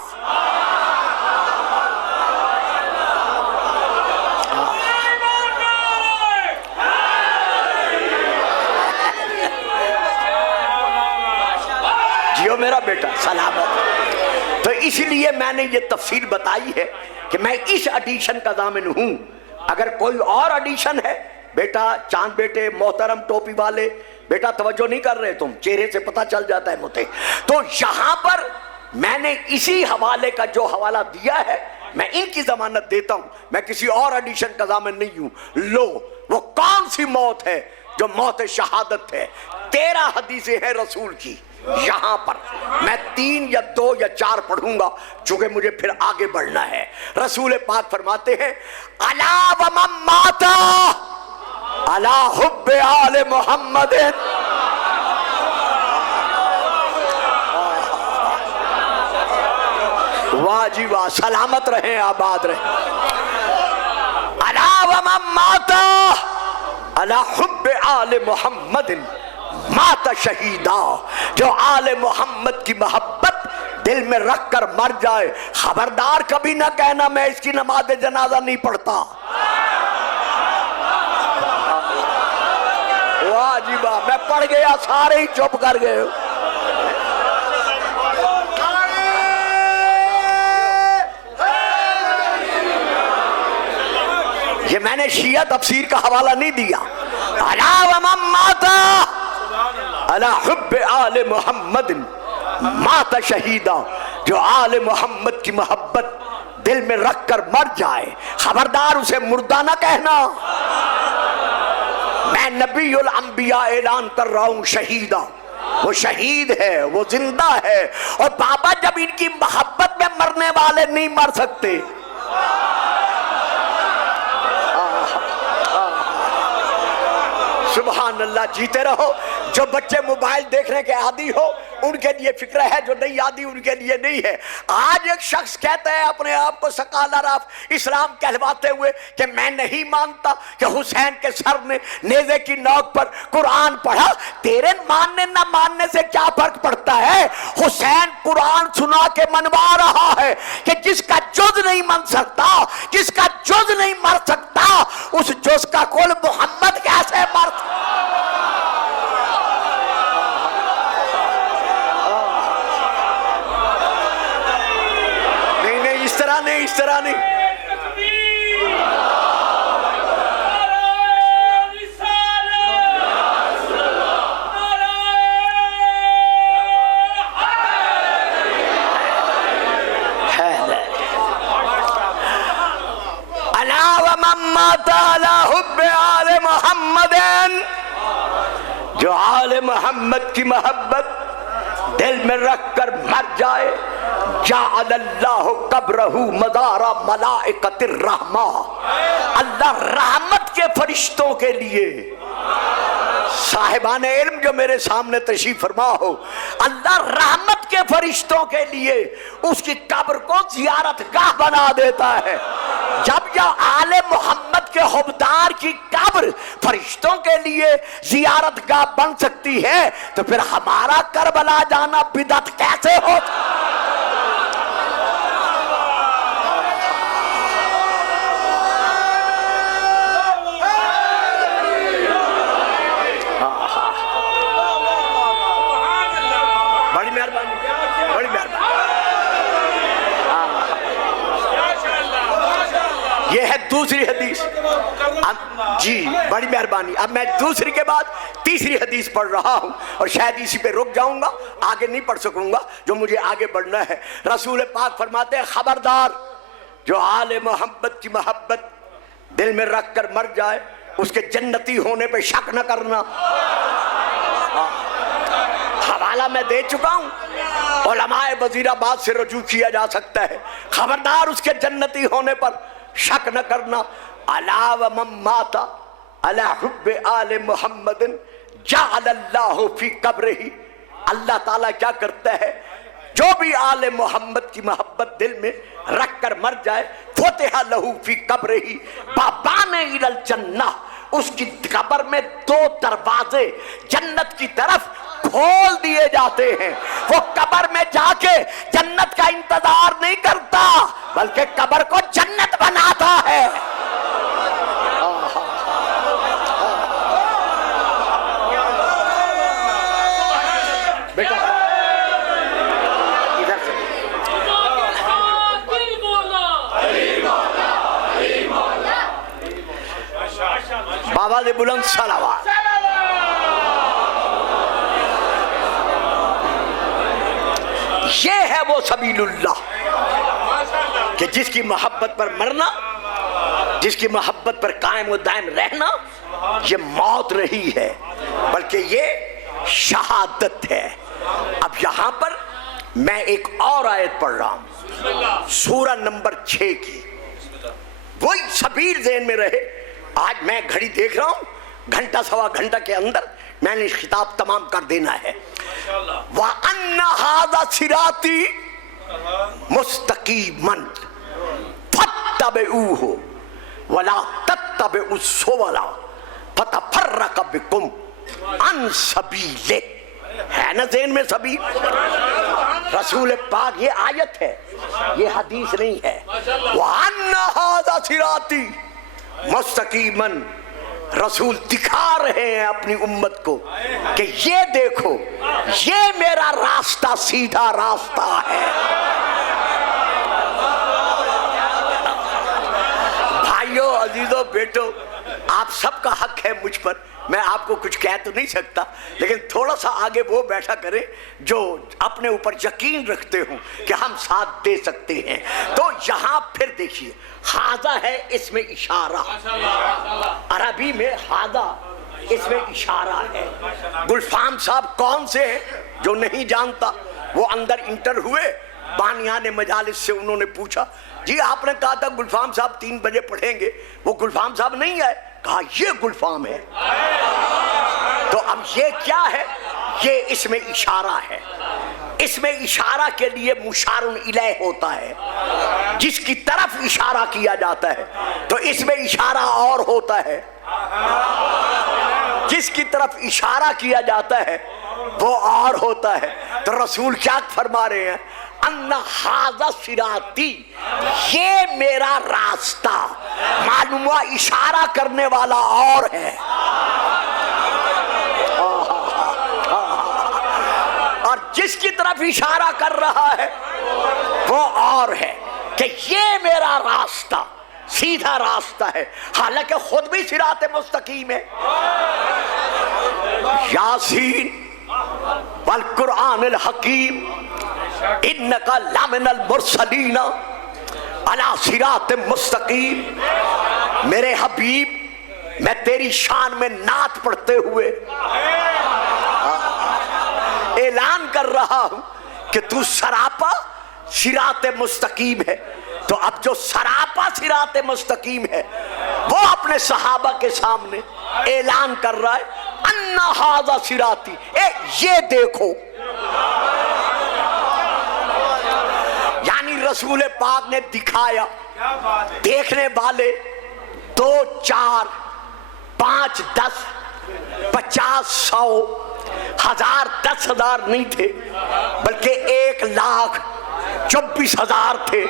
जियो मेरा बेटा, सलामत। तो इसलिए मैंने ये तफसीर बताई है कि मैं इस एडिशन का दामिन हूं। अगर कोई और एडिशन है, बेटा चांद बेटे मोहतरम टोपी वाले, बेटा तवज्जो नहीं कर रहे तुम, चेहरे से पता चल जाता है मुझे। तो यहां पर मैंने इसी हवाले का जो हवाला दिया है, मैं इनकी जमानत देता हूं, मैं किसी और एडिशन का दामिन नहीं हूं। लो, वो कौन सी मौत है जो मौत शहादत है? 13 हदीसें हैं रसूल की। यहां पर मैं 3 या 2 या 4 पढ़ूंगा, चूंकि मुझे फिर आगे बढ़ना है। रसूल पाक फरमाते हैं, अला व मम माता अला हुब्बे आले मोहम्मद। वाह जी वाह, सलामत रहे, आबाद रहे। अला व मम माता अला हुब्बे आले मोहम्मद माता शहीदा, जो आले मोहम्मद की मोहब्बत दिल में रख कर मर जाए, खबरदार कभी ना कहना मैं इसकी नमाज जनाजा नहीं पढ़ता। वाह जी वाह, मैं पढ़ गया, सारे ही चुप कर गए। ये मैंने शिया तफसीर का हवाला नहीं दिया। अला व मम माता अला हुब्बे आले मोहम्मद माता शहीदा, जो आले मोहम्मद की मोहब्बत दिल में रख कर मर जाए, खबरदार उसे मुर्दा ना कहना। मैं नबीउल अंबिया ऐलान कर रहा हूं, शहीदा, वो शहीद है, वो जिंदा है। और बाबा, जब इनकी मोहब्बत में मरने वाले नहीं मर सकते, सुभान अल्लाह, जीते रहो। जो बच्चे मोबाइल देखने के आदी हो उनके लिए फिक्र है, जो नहीं आदी उनके लिए नहीं है। आज एक शख्स कहता है अपने आप को स्कॉलर ऑफ इस्लाम कहलवाते हुए कि मैं नहीं मानता कि हुसैन के सर ने नेज़े की नोक पर कुरान पढ़ा। तेरे मानने ना मानने से क्या फर्क पड़ता है? हुसैन कुरान सुना के मनवा रहा है कि जिसका जुज नहीं मन सकता, जिसका जुज नहीं मर सकता, उस जुज का कुल मोहम्मद कैसे मर सकता? इस तरह नहीं। अला व मम माता अला हुब्बे आले मोहम्मद, जो आले मोहम्मद की मोहब्बत दिल में रख कर मर जाए, जाअलल्लाहु कब्रहु मज़ारा मलाइकतिर रहमा, अल्लाह रहमत के फरिश्तों के लिए, साहिबान इल्म जो मेरे सामने तशरीफ फरमा हो, अल्लाह रहमत के फरिश्तों के लिए उसकी कब्र को जियारतगाह बना देता है। जब यह आले मोहम्मद के हुब्बदार की कब्र फरिश्तों के लिए जियारतगाह बन सकती है, तो फिर हमारा करबला जाना बिदअत कैसे होता? ये है दूसरी हदीस। अब जी बड़ी मेहरबानी, अब मैं दूसरी के बाद तीसरी हदीस पढ़ रहा हूं और शायद इसी पे रुक जाऊंगा, आगे नहीं पढ़ सकूंगा जो मुझे आगे बढ़ना है। रसूल पाक फरमाते हैं, खबरदार जो आले मोहब्बत की मोहब्बत दिल में रख कर मर जाए उसके जन्नती होने पे शक न करना। हवाला मैं दे चुका हूं, उलमाए वजीराबाद से रजू किया जा सकता है। खबरदार उसके जन्नती होने पर शक न करना। अलाव मम्माता अला हुब्बे आले मुहम्मदिन जअलल्लाहु फी कब्रिही। अल्लाह ताला क्या करता है, जो भी आले मोहम्मद की मोहब्बत दिल में रख कर मर जाए, फतिहा लहू फी कब्रिही बाबाने इलल जन्नह, उसकी कब्र में दो दरवाजे जन्नत की तरफ खोल दिए जाते हैं। वो कब्र में जाके जन्नत का इंतजार नहीं करता बल्कि कब्र को जन्नत बनाता है। बेटा इधर से बाबा ने बुलंद सलावत। ये है वो सबीलुल्लाह कि जिसकी मोहब्बत पर मरना, जिसकी मोहब्बत पर कायम व दायम रहना, ये मौत नहीं है बल्कि ये शहादत है। अब यहां पर मैं एक और आयत पढ़ रहा हूं, सूरा नंबर 6 की। वही सबीर ज़हन में रहे। आज मैं घड़ी देख रहा हूं, घंटा सवा घंटा के अंदर मैंने खिताब तमाम कर देना है। वा अन्ना हाज़ा सिराती मुस्तकीमन फत्तबिऊहु वला तत्तबिउस सुबला फतफर्रक़ बिकुम अन सबीले। है ना ज़हन में सबील? रसूल पाक, ये आयत है, ये हदीस नहीं है। वा अन्ना हाज़ा सिराती मुस्तकीमन, रसूल दिखा रहे हैं अपनी उम्मत को कि ये देखो, ये मेरा रास्ता सीधा रास्ता है। भाइयों, अजीजों, बेटो, आप सबका हक है मुझ पर, मैं आपको कुछ कह तो नहीं सकता, लेकिन थोड़ा सा आगे वो बैठा करें जो अपने ऊपर यकीन रखते हो कि हम साथ दे सकते हैं। तो यहाँ फिर देखिए, हाजा है, इसमें इशारा, अरबी में हाजा, इसमें इशारा है। गुलफाम साहब कौन से हैं जो नहीं जानता, वो अंदर इंटर हुए, बानियाने मजालिस से उन्होंने पूछा, जी आपने कहा था गुलफाम साहब 3 बजे पढ़ेंगे, वो गुलफाम साहब नहीं आए। कहा ये गुलफाम है। तो अब ये क्या है? ये इसमें इशारा है। इसमें इशारा के लिए मुशारुन इलैह होता है, जिसकी तरफ इशारा किया जाता है। तो इसमें इशारा और होता है, जिसकी तरफ इशारा किया जाता है वो और होता है। तो रसूल क्या फरमा रहे हैं? अन्ना हाज़ा सिराती, ये मेरा रास्ता। मालूम हुआ इशारा करने वाला और है और जिसकी तरफ इशारा कर रहा है वो और है कि ये मेरा रास्ता सीधा रास्ता है। हालांकि खुद भी सिराते मुस्तकीम है। यासीन वल कुरआनिल हकीम इन्नका लमिनल मुरसलीना अला सिराते मुस्तकीम। मेरे हबीब, मैं तेरी शान में नात पढ़ते हुए ऐलान कर रहा हूं कि तू सरापा सिराते मुस्तकीम है। तो अब जो सरापा सिराते मुस्तकीम है वो अपने सहाबा के सामने ऐलान कर रहा है, अन्ना हाज़ा सिराती, ये देखो। यानी रसूल पाक ने दिखाया, देखने वाले 2, 4, 5, 10, 50, 100, 1000, 10,000 नहीं थे, बल्कि 1,24,000 थे।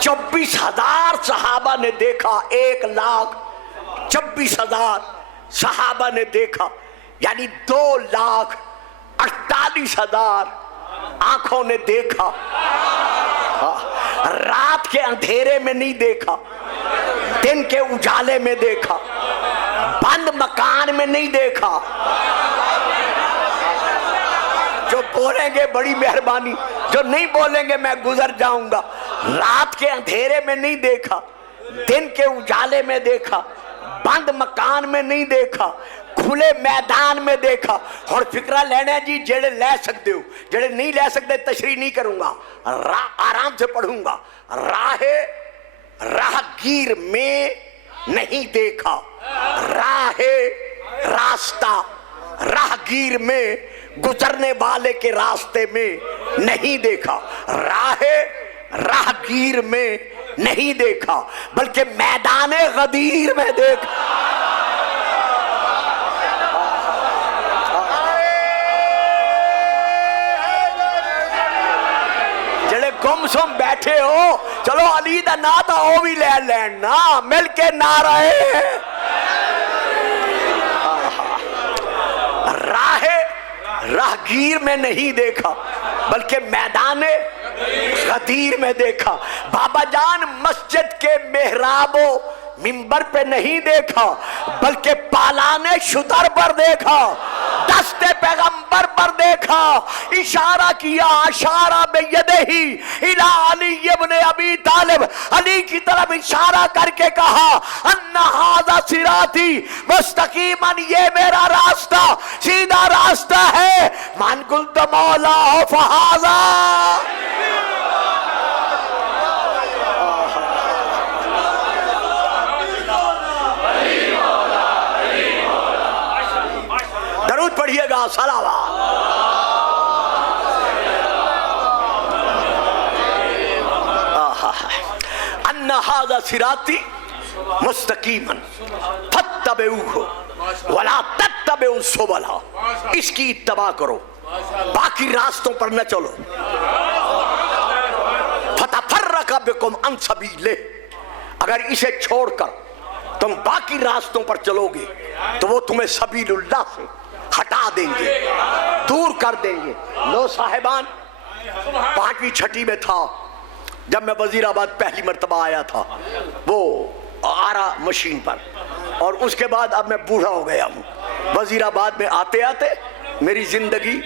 24,000 सहाबा ने देखा, 1,24,000 सहाबा ने देखा, यानी 2,48,000 आंखों ने देखा। रात रात के अंधेरे में नहीं देखा, दिन के उजाले में देखा, बंद मकान में नहीं देखा। जो बोलेंगे बड़ी मेहरबानी, जो नहीं बोलेंगे मैं गुजर जाऊंगा। रात के अंधेरे में नहीं देखा, दिन के उजाले में देखा, बंद मकान में नहीं देखा, खुले मैदान में देखा। और फिक्रा लेना जी, जेड़े ले सकते हो, जेड़े नहीं ले सकते तशरीह नहीं करूंगा, आराम से पढ़ूंगा। राहगीर में नहीं देखा, रास्ता राहगीर में, गुजरने वाले के रास्ते में नहीं देखा। राहगीर में नहीं देखा, बल्कि मैदाने गदीर में देखा। जेड़े गुमसुम बैठे हो, चलो अली दा ना था वो भी ले लैन ना, मिल के ना रहे। राहगीर में नहीं देखा, बल्कि मैदाने गदीर में देखा। बाबा जान मस्जिद के मेहराबो मिंबर पे नहीं देखा, बल्कि पालाने शुतर पर देखा, दस्ते पैगंबर पर देखा। इशारा किया, अशारा बेयदेही इला अली इब्न अबी तालिब, अली की तरफ इशारा करके कहा, अन्ना हाज़ा सिराती मुस्तकीमन, ये मेरा रास्ता सीधा रास्ता है। मान कुल्त मौला फहाज़ा, दरूद पढ़िएगा, सलावत। अन्ना हाज़ा सिराती मुस्तकीमन फत्तबिऊहु वला तत्तबिउ सुबला, इसकी इत्तबा करो, बाकी रास्तों पर न चलो। फतफर्रका बिकुम अन सबीले, अगर इसे छोड़कर तुम बाकी रास्तों पर चलोगे तो वो तुम्हें सबीलुल्लाह से हटा देंगे, दूर कर देंगे। लो साहिबान, 5वीं छठी में था जब मैं वजीराबाद पहली मर्तबा आया था, वो आरा मशीन पर, और उसके बाद अब मैं बूढ़ा हो गया हूँ। वजीराबाद में आते आते मेरी जिंदगी,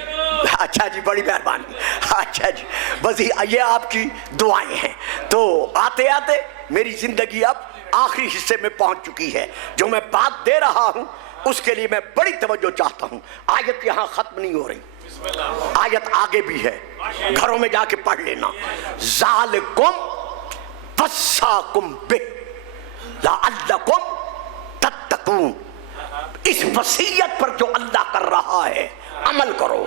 अच्छा जी बड़ी मेहरबानी, अच्छा जी बस ये आपकी दुआएं हैं। तो आते आते मेरी जिंदगी अब आखिरी हिस्से में पहुंच चुकी है। जो मैं बात दे रहा हूँ उसके लिए मैं बड़ी तवज्जो चाहता हूँ। आयत यहाँ खत्म नहीं हो रही, आयत आगे भी है, घरों में जाके पढ़ लेना। ज़ालिकुम वस्साकुम बिह लअल्लकुम तत्तकून, इस वसीयत पर जो अल्लाह कर रहा है अमल करो।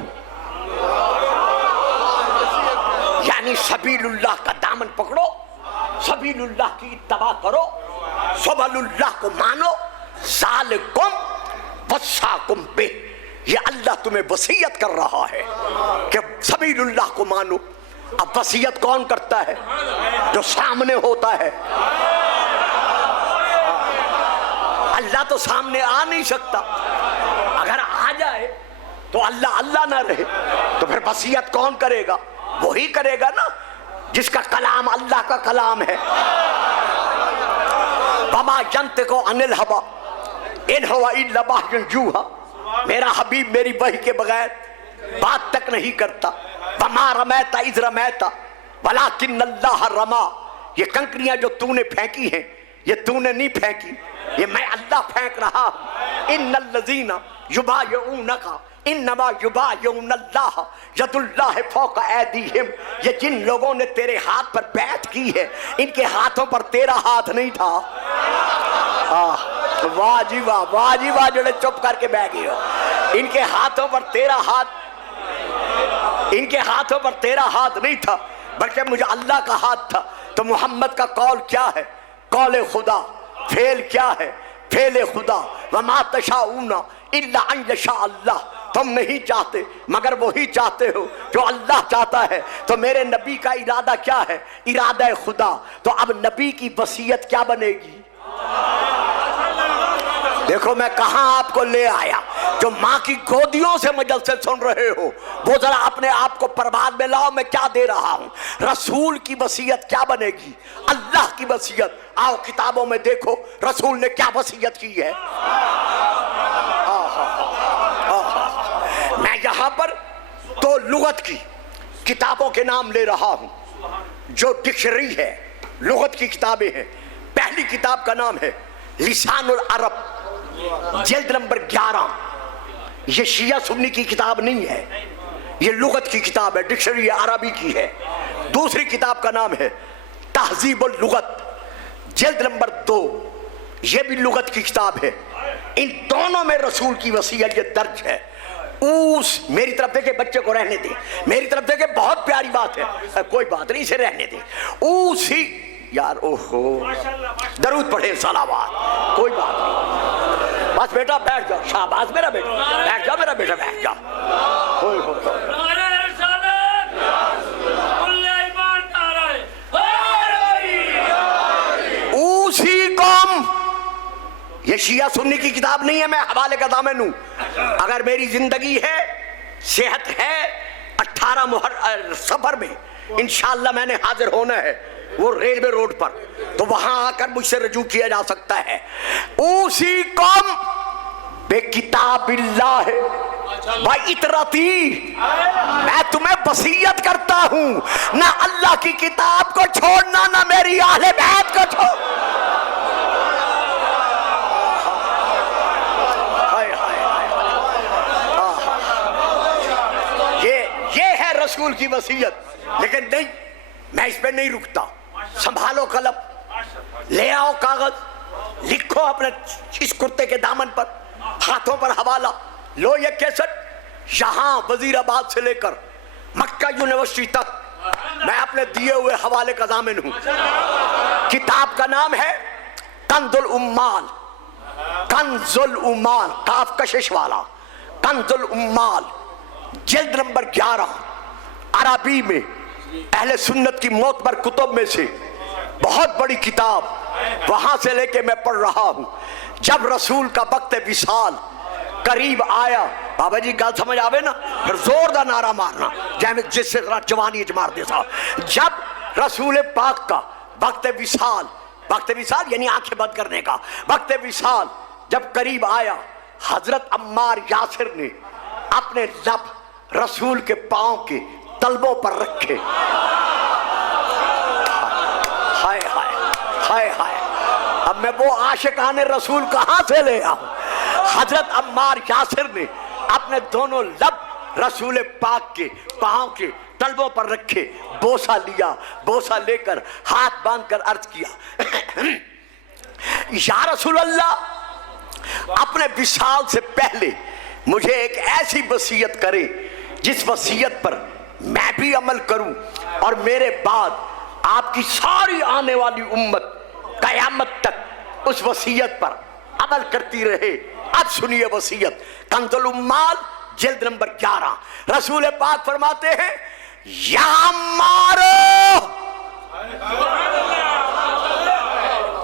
यानी सबीलुल्लाह का दामन पकड़ो, सबीलुल्लाह की इत्तबा करो, सबीलुल्लाह को मानो। ज़ालिकुम वस्साकुम बिह, ये अल्लाह तुम्हें वसीयत कर रहा है कि सबीलुल्लाह को मानो। अब वसीयत कौन करता है? जो सामने होता है। अल्लाह तो सामने आ नहीं सकता, अगर आ जाए तो अल्लाह अल्लाह ना रहे, तो फिर वसीयत कौन करेगा? वही करेगा ना जिसका कलाम अल्लाह का कलाम है। वमा यंतिकु अनिल हवा इन हुवा इल्ला वह्युन यूहा, मेरा हबीब मेरी वही के बगैर बात तक नहीं करता। वमा रमैता इज़ रमैता वलाकिन्नल्लाह रमा, ये कंकरियां जो तूने फेंकी हैं ये तूने नहीं फेंकी, ये मैं अल्लाह फेंक रहा हूं। इन्नल्लज़ीना युबायिऊनका इन्नमा युबायिऊनल्लाह यदुल्लाह फौका ऐदीहिम, ये जिन लोगों ने तेरे हाथ पर बैत की है इनके हाथों पर तेरा हाथ नहीं था। वाह जी वाह, वाह जी वाह, जोड़े चुप करके बैठ गए हो। इनके हाथों पर तेरा हाथ, इनके हाथों पर तेरा हाथ नहीं था, बल्कि मुझे अल्लाह का हाथ था। तो मोहम्मद का कौल क्या है? कौल खुदा। फेल क्या है? फेल खुदा। वमा तशाऊना इल्ला अन यशा अल्लाह, तुम नहीं चाहते मगर वही चाहते हो जो अल्लाह चाहता है। तो मेरे नबी का इरादा क्या है? इरादा खुदा। तो अब नबी की वसीयत क्या बनेगी? देखो मैं कहां आपको ले आया। जो माँ की गोदियों से मजलिसें सुन रहे हो वो जरा अपने आप को परवाद में लाओ, मैं क्या दे रहा हूं। रसूल की वसीयत क्या बनेगी, अल्लाह की वसीयत। आओ किताबों में देखो रसूल ने क्या वसीयत की है। मैं यहां पर तो लुगत की किताबों के नाम ले रहा हूं, जो डिक्शनरी है, लुगत की किताबें हैं। पहली किताब का नाम है लिसानुल अरब, जिल्द नंबर 11। ये शिया सुन्नी की किताब नहीं है, ये लुगत की किताब है, डिक्शनरी अरबी की है। दूसरी किताब का नाम है तहजीबुल लुगत, जिल्द नंबर 2, ये भी लुगत की किताब है। इन दोनों में रसूल की वसीयत ये दर्ज है। उस मेरी तरफ देखे, बच्चे को रहने दे, मेरी तरफ देखे, बहुत प्यारी बात है, कोई बात नहीं, इसे रहने दे। उसी यार ओहो दरूद पढ़े सलावात, कोई बात नहीं, बस बेटा बैठ जाओ, शाबाश मेरा बेटा, बैठ जाओ मेरा बेटा, बैठ जाओ। उसी कौम, ये शिया सुन्नी की किताब नहीं है, मैं हवाले का दामन हूं। अगर मेरी जिंदगी है, सेहत है, 18 सफर में इंशाअल्लाह मैंने हाजिर होना है वो रेलवे रोड पर, तो वहां आकर मुझसे रजू किया जा सकता है। उसी कौम बेकिताबिल्लाह व इतरती, मैं तुम्हें वसीयत करता हूं, ना अल्लाह की किताब को छोड़ना, ना मेरी अहले बैत को छोड़। ये है रसूल की वसीयत। लेकिन नहीं, मैं इस पे नहीं रुकता। संभालो कलम, ले आओ कागज, लिखो अपने इस कुर्ते के दामन पर, हाथों पर हवाला लो। ये कैसेट यहां वजीराबाद से लेकर मक्का यूनिवर्सिटी तक मैं अपने दिए हुए हवाले का दामन हूं। किताब का नाम है कंजुल उम्माल, कंजुल उम्माल, काफ कशिश वाला, कंजुल उम्माल, जिल्द नंबर 11, अरबी में अहले सुन्नत की मोतबर कुतुब में से बहुत बड़ी किताब। वहां से लेके मैं पढ़ रहा हूं। जब रसूल का वक्त विसाल करीब आया, बाबा जी गल समझ आवे ना, फिर जोरदार नारा मारना जिससे जवानी मार दे साहब। जब रसूल पाक का वक्त विसाल यानी आंखें बंद करने का वक्त विसाल जब करीब आया, हजरत अम्मार यासिर ने अपने लब रसूल के पांव के तलबों पर रखे। हाय हाय हाय हाय, अब मैं वो आशिकाने रसूल कहां से ले आऊं। हजरत अम्मार यासिर ने अपने दोनों लब रसूल पाक के पांव के तलबों पर रखे, बोसा लिया, बोसा लेकर हाथ बांधकर अर्ज किया, या रसूल अल्लाह, अपने विसाल से पहले मुझे एक ऐसी वसीयत करे जिस वसीयत पर मैं भी अमल करूं और मेरे बाद आपकी सारी आने वाली उम्मत कयामत तक उस वसीयत पर अमल करती रहे। अब सुनिए वसीयत, कंजुल उम्माल, जिल्द नंबर 11। रसूल पाक फरमाते हैं, या मारो,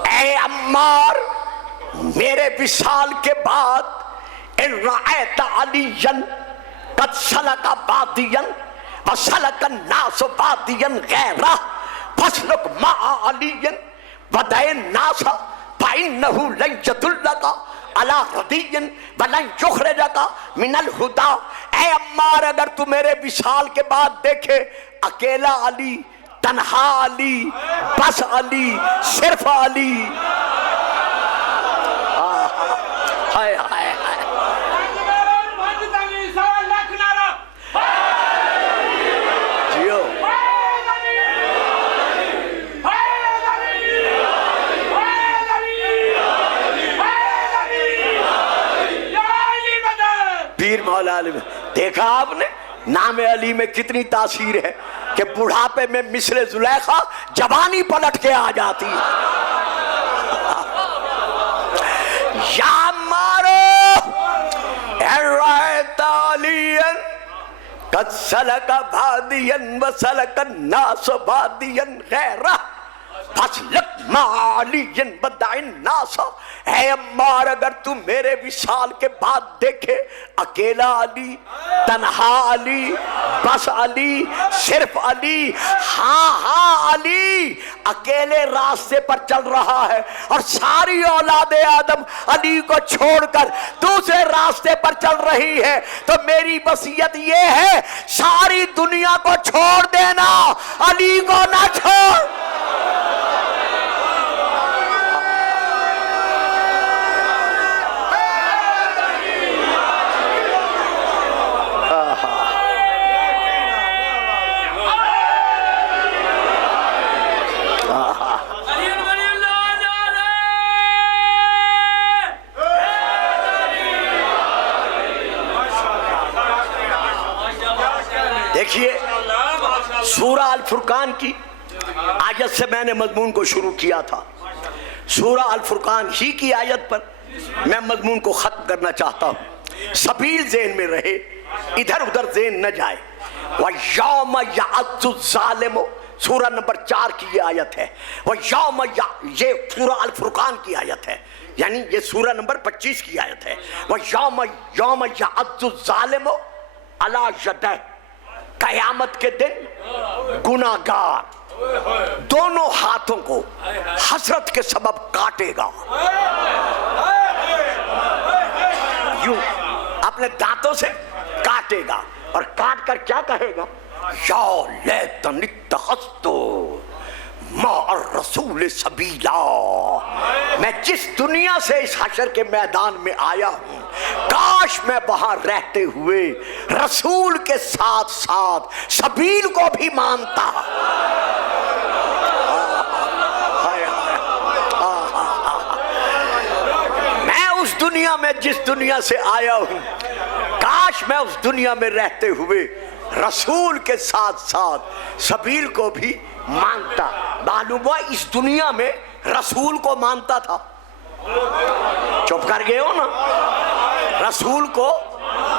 ऐ अम्मार, मेरे विसाल के बाद इन रायत अलीयन कद सलका बादियन व सलकन नास बादियन गैरा फसलुक मा अलीयन वदैन नासा फाइन्नहु लन यदुल्लका अला रदियन वलन युखरिजका मिनल हुदा। ऐ अम्मार, अगर तू मेरे विशाल के बाद देखे अकेला अली, तन्हा अली, बस अली, सिर्फ अली, हाय हाय जियो, पीर मौला अली। देखा आपने नाम अली में कितनी तासीर है कि बुढ़ापे में मिसरे जुलेखा जवानी पलट के आ जाती है। या मारो कद सलका भादियन व सलकन नास भादियन गैरा फसलत मालियन बदाइन नासा। है अम्मार, अगर तू मेरे विशाल के बाद देखे, अकेला अली, तन्हा अली, बस अली, सिर्फ अली, हाँ हाँ अली अकेले रास्ते पर चल रहा है और सारी औलादे आदम अली को छोड़कर दूसरे रास्ते पर चल रही है, तो मेरी वसीयत ये है सारी दुनिया को छोड़ देना, अली को ना छोड़। देखिए सूरा अल फुरकान की आयत से मैंने मजमून को शुरू किया था। सूरा अल फुरकान ही की आयत पर मैं मजमून को खत्म करना चाहता हूँ। सबील ज़ेन में रहे, इधर उधर ज़ेन न जाए। वयौम यअज़्ज़ु ज़ालिमु, सूरा नंबर 4 की ये आयत है। वयौम, ये सूरा अल फुरकान की आयत है, यानी ये सूरा नंबर 25 की आयत है। वयौम यअज़्ज़ु ज़ालिमु अला यदैह, कयामत के दिन गुनाहगार दोनों हाथों को हसरत के सबब काटेगा। यूं अपने दांतों से काटेगा और काट कर क्या कहेगा, या लैतनी इत्तखज़्तु मअर रसूल सबीला। मैं जिस दुनिया से इस हशर के मैदान में आया हूं, काश मैं वहां रहते हुए रसूल के साथ साथ सबील को भी मानता। मैं उस दुनिया में जिस दुनिया से आया हूं, काश मैं उस दुनिया में रहते हुए रसूल के साथ साथ सबील को भी मानता। मालूम हुआ इस दुनिया में रसूल को मानता था। चुप कर गए हो ना, रसूल को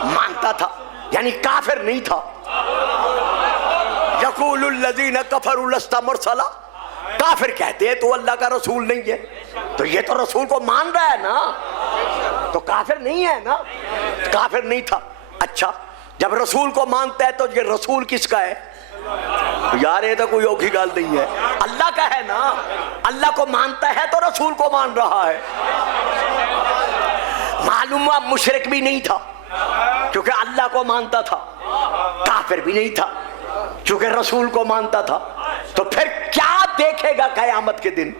मानता था, यानी काफिर नहीं था। यक़ूलुल लज़ीना कफ़रू लस्ता मुरसला, काफिर कहते हैं तो अल्लाह का रसूल नहीं है, तो ये तो रसूल को मान रहा है ना, तो काफिर नहीं है ना, काफिर नहीं था। अच्छा, जब रसूल को मानता है तो ये रसूल किसका है यार? ये तो कोई औखी गाल नहीं है, अल्लाह का है ना। अल्लाह को मानता है तो रसूल को मान रहा है। मालूम हुआ मुशरिक भी नहीं था क्योंकि अल्लाह को मानता था, काफिर भी नहीं था क्योंकि रसूल को मानता था। तो फिर क्या देखेगा कयामत के दिन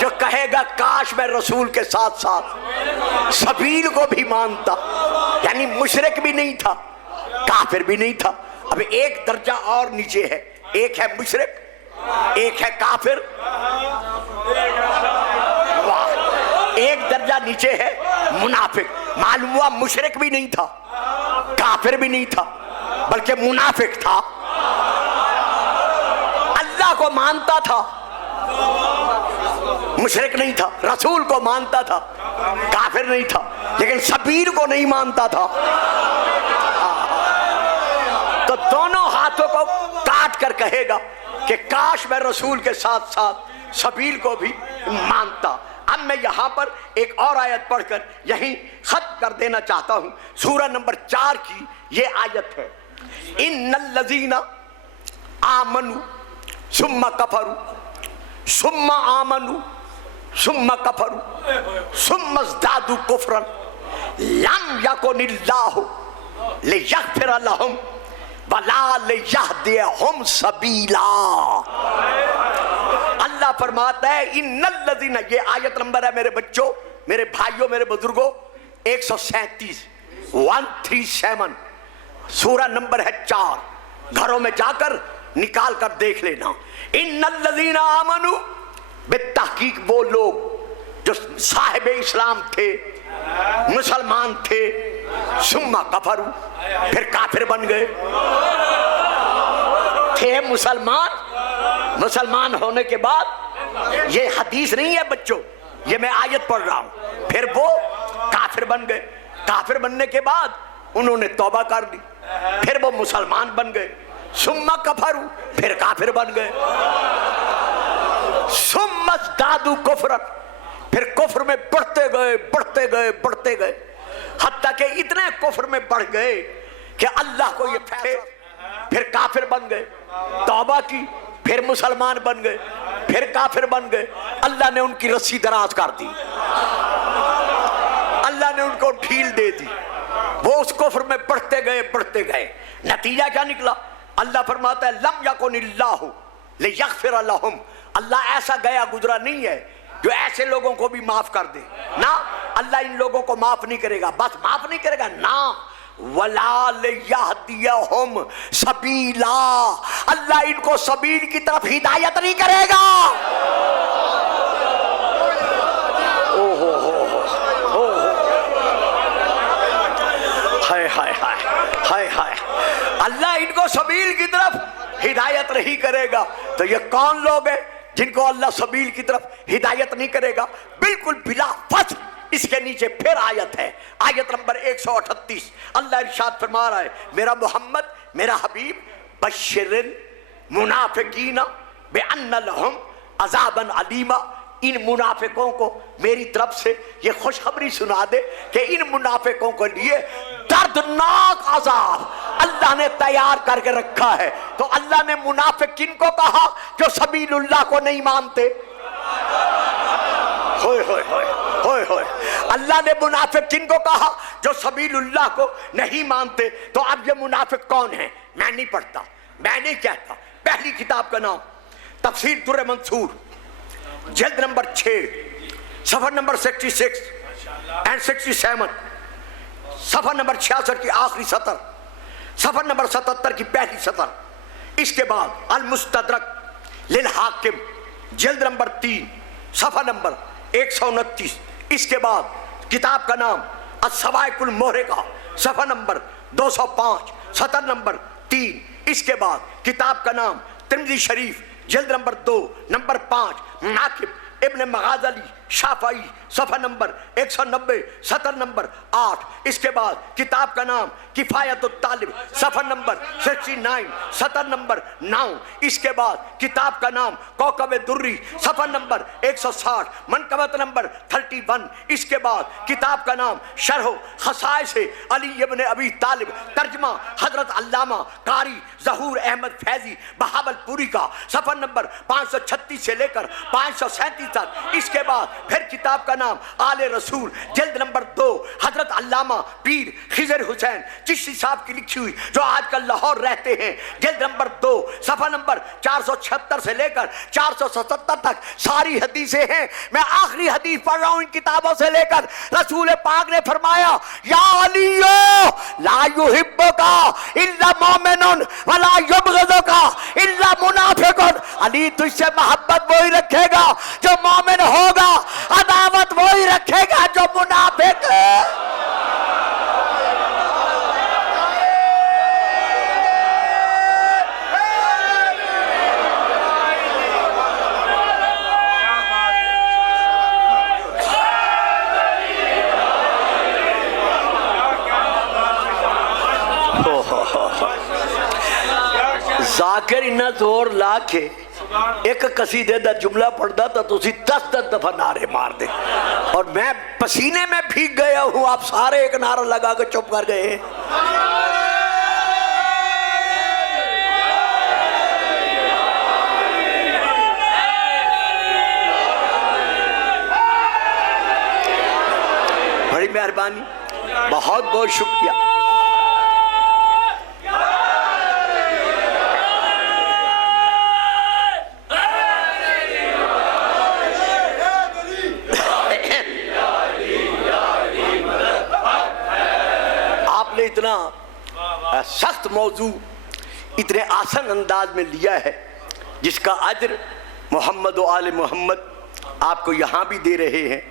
जो कहेगा काश मैं रसूल के साथ साथ सबील को भी मानता, यानी मुशरिक भी नहीं था, काफिर भी नहीं था। अब एक दर्जा और नीचे है, एक है मुशरिक, एक है काफिर, एक दर्जा नीचे है मुनाफिक। मालूम हुआ मुशरिक भी नहीं था, काफिर भी नहीं था, बल्कि मुनाफिक था। अल्लाह को मानता था, मुशरिक नहीं था, रसूल को मानता था, काफिर नहीं था, लेकिन सबील को नहीं मानता था। तो दोनों हाथों को काट कर कहेगा कि काश मैं रसूल के साथ साथ सबील को भी मानता। अब मैं यहां पर एक और आयत पढ़कर यहीं खत्म कर देना चाहता हूं। सूरा नंबर 4 की ये आयत है, इन्नल लज़ीना आमनु सुम्मा कफरू सुम्मा आमनु सुम्मा कफरू सुम्मा इज़दादु कुफ्रन लम यकुनिल्लाहु लियग़फ़िर लहुम वला लियहदियहुम सबीला। अल्लाह फरमाता है इन्नल लज़ीना, ये आयत नंबर है मेरे बच्चों, मेरे भाइयों, मेरे बुजुर्गों, 137 137 सूरा नंबर है 4। घरों में जाकर निकाल कर देख लेना। इन्नल लज़ीना आमनु, बित्तहकीक वो लोग जो साहिब इस्लाम थे, मुसलमान थे, सुम्मा कफरू, फिर काफिर बन गए। थे मुसलमान होने के बाद, ये हदीस नहीं है बच्चों, ये मैं आयत पढ़ रहा हूं, फिर वो काफिर बन गए। काफिर बनने के बाद उन्होंने तौबा कर ली, फिर वो मुसलमान बन गए, सुम्मा कफरू, फिर काफिर बन गए। सुम्मा दादू कुफरन, फिर कुफ्र में बढ़ते गए बढ़ते गए बढ़ते गए, हत्ता के इतने कुफ्र में बढ़ गए कि अल्लाह को ये फिर काफिर बन गए। तौबा की, फिर मुसलमान बन गए, फिर काफिर बन गए। अल्लाह ने उनकी रस्सी दराज कर दी, अल्लाह ने उनको ढील दे दी। वो उस कुफ्र में बढ़ते गए बढ़ते गए। नतीजा क्या निकला? अल्लाह फरमाता है लम यकुनिल्लाहु लियगफिर लहुम, अल्लाह ऐसा गया गुजरा नहीं है जो ऐसे लोगों को भी माफ कर दे ना। अल्लाह इन लोगों को माफ नहीं करेगा, बस माफ नहीं करेगा ना, वला लियहदियहुम सबीला, अल्लाह इनको सबील की तरफ हिदायत नहीं करेगा। हाय हाय हाय हाय हाय, अल्लाह इनको सबील की तरफ हिदायत नहीं करेगा। तो ये कौन लोग हैं जिनको अल्लाह सबील की तरफ हिदायत नहीं करेगा? बिल्कुल बिला फस्ल इसके नीचे फिर आयत है, आयत नंबर 138। अल्लाह इरशाद फरमा रहा है, मेरा मोहम्मद, मेरा हबीब, बश्शिरिल मुनाफिकीना बिअन्न लहुम अज़ाबन अलीमा, इन मुनाफिकों को मेरी तरफ से ये खुशखबरी सुना दे कि इन मुनाफिकों के लिए दर्दनाक अज़ाब अल्लाह ने तैयार करके रखा है। तो अल्लाह ने मुनाफिक किनको कहा? जो सबीलुल्लाह को नहीं मानते। होय होय होय होय होय, अल्लाह ने मुनाफिक किनको कहा? जो सबीलुल्लाह को नहीं मानते। तो अब ये मुनाफिक कौन है? मैं नहीं पढ़ता, मैं नहीं कहता। पहली किताब का नाम तफसीर दुर्र मंसूर, जल्द number 6, suffer number 66 and 67, suffer number 66 की आखिरी सतर, सफर नंबर 77 की पहली सतर। इसके बाद अल मुस्तदरक लिल हाकिम, जल्द नंबर 3, सफर नंबर 129। इसके बाद किताब का नाम अस्सवाइकुल मोहरिका, सफर नंबर 205, सतर नंबर 3। इसके बाद किताब का नाम तिर्मिज़ी शरीफ, जल्द नंबर 2, नंबर 5, नाकिब इब्न मगाज़ली शाफई, सफ़ा नंबर 190, सतर नंबर 8। इसके बाद किताब का नाम किफ़ायतुत तालिब, सफ़ा नंबर 69, सतर नंबर 9। इसके बाद किताब का नाम कौकब दुर्री, सफ़ा नंबर 160, मनकबत नंबर 31। इसके बाद किताब का नाम शरह खसाइस अली इब्न अबी तालिब, तर्जमा हजरत अल्लामा कारी ज़हूर अहमद फैज़ी बहावलपुरी का, सफ़ा नंबर 536 से लेकर 537 तक। इसके बाद फिर किताब का नाम आले रसूल, जल्द नंबर 2, हजरत अल्लामा पीर खिजर हुसैन चिश्ती साहब की लिखी हुई, जो आजकल लाहौर रहते हैं, जल्द नंबर 2, सफा नंबर 476 से लेकर 477 तक सारी हदीसें हैं। मैं आखिरी हदीस पढ़ रहा हूं इन किताबों से लेकर। रसूल पाक ने फरमाया, या अलियो ला युहिब्बुका इल्ला मोमिनुन वला युबग़िज़ुका इल्ला मुनाफिकुन, अली तुझसे मोहब्बत वही रखेगा जो मोमिन होगा, अदावत वही रखेगा जो मुनाफिक है। जाकिर इन्ना जोर ला के एक कसीदे दा जुमला पढ़दा तो तुसी 10 दफा नारे मार दे, और मैं पसीने में भीग गया हूं, आप सारे एक नारा लगा के चुप कर गए। बड़ी मेहरबानी, बहुत बहुत शुक्रिया। इतना सख्त मौजू इतने आसान अंदाज में लिया है, जिसका अज्र मोहम्मद व आले मोहम्मद आपको यहाँ भी दे रहे हैं,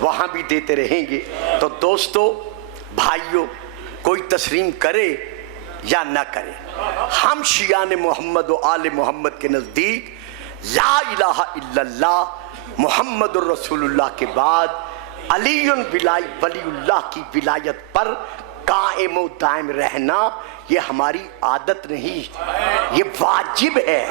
वहाँ भी देते रहेंगे। तो दोस्तों, भाइयों, कोई तस्लीम करे या ना करे, हम शियाने मोहम्मद व आले मोहम्मद के नज़दीक ला इलाहा इल्लल्लाह मुहम्मदुर रसूलुल्लाह के बाद अलीयुन वलीउल्लाह की विलायत पर कायम व दायम रहना ये हमारी आदत नहीं, ये वाजिब है।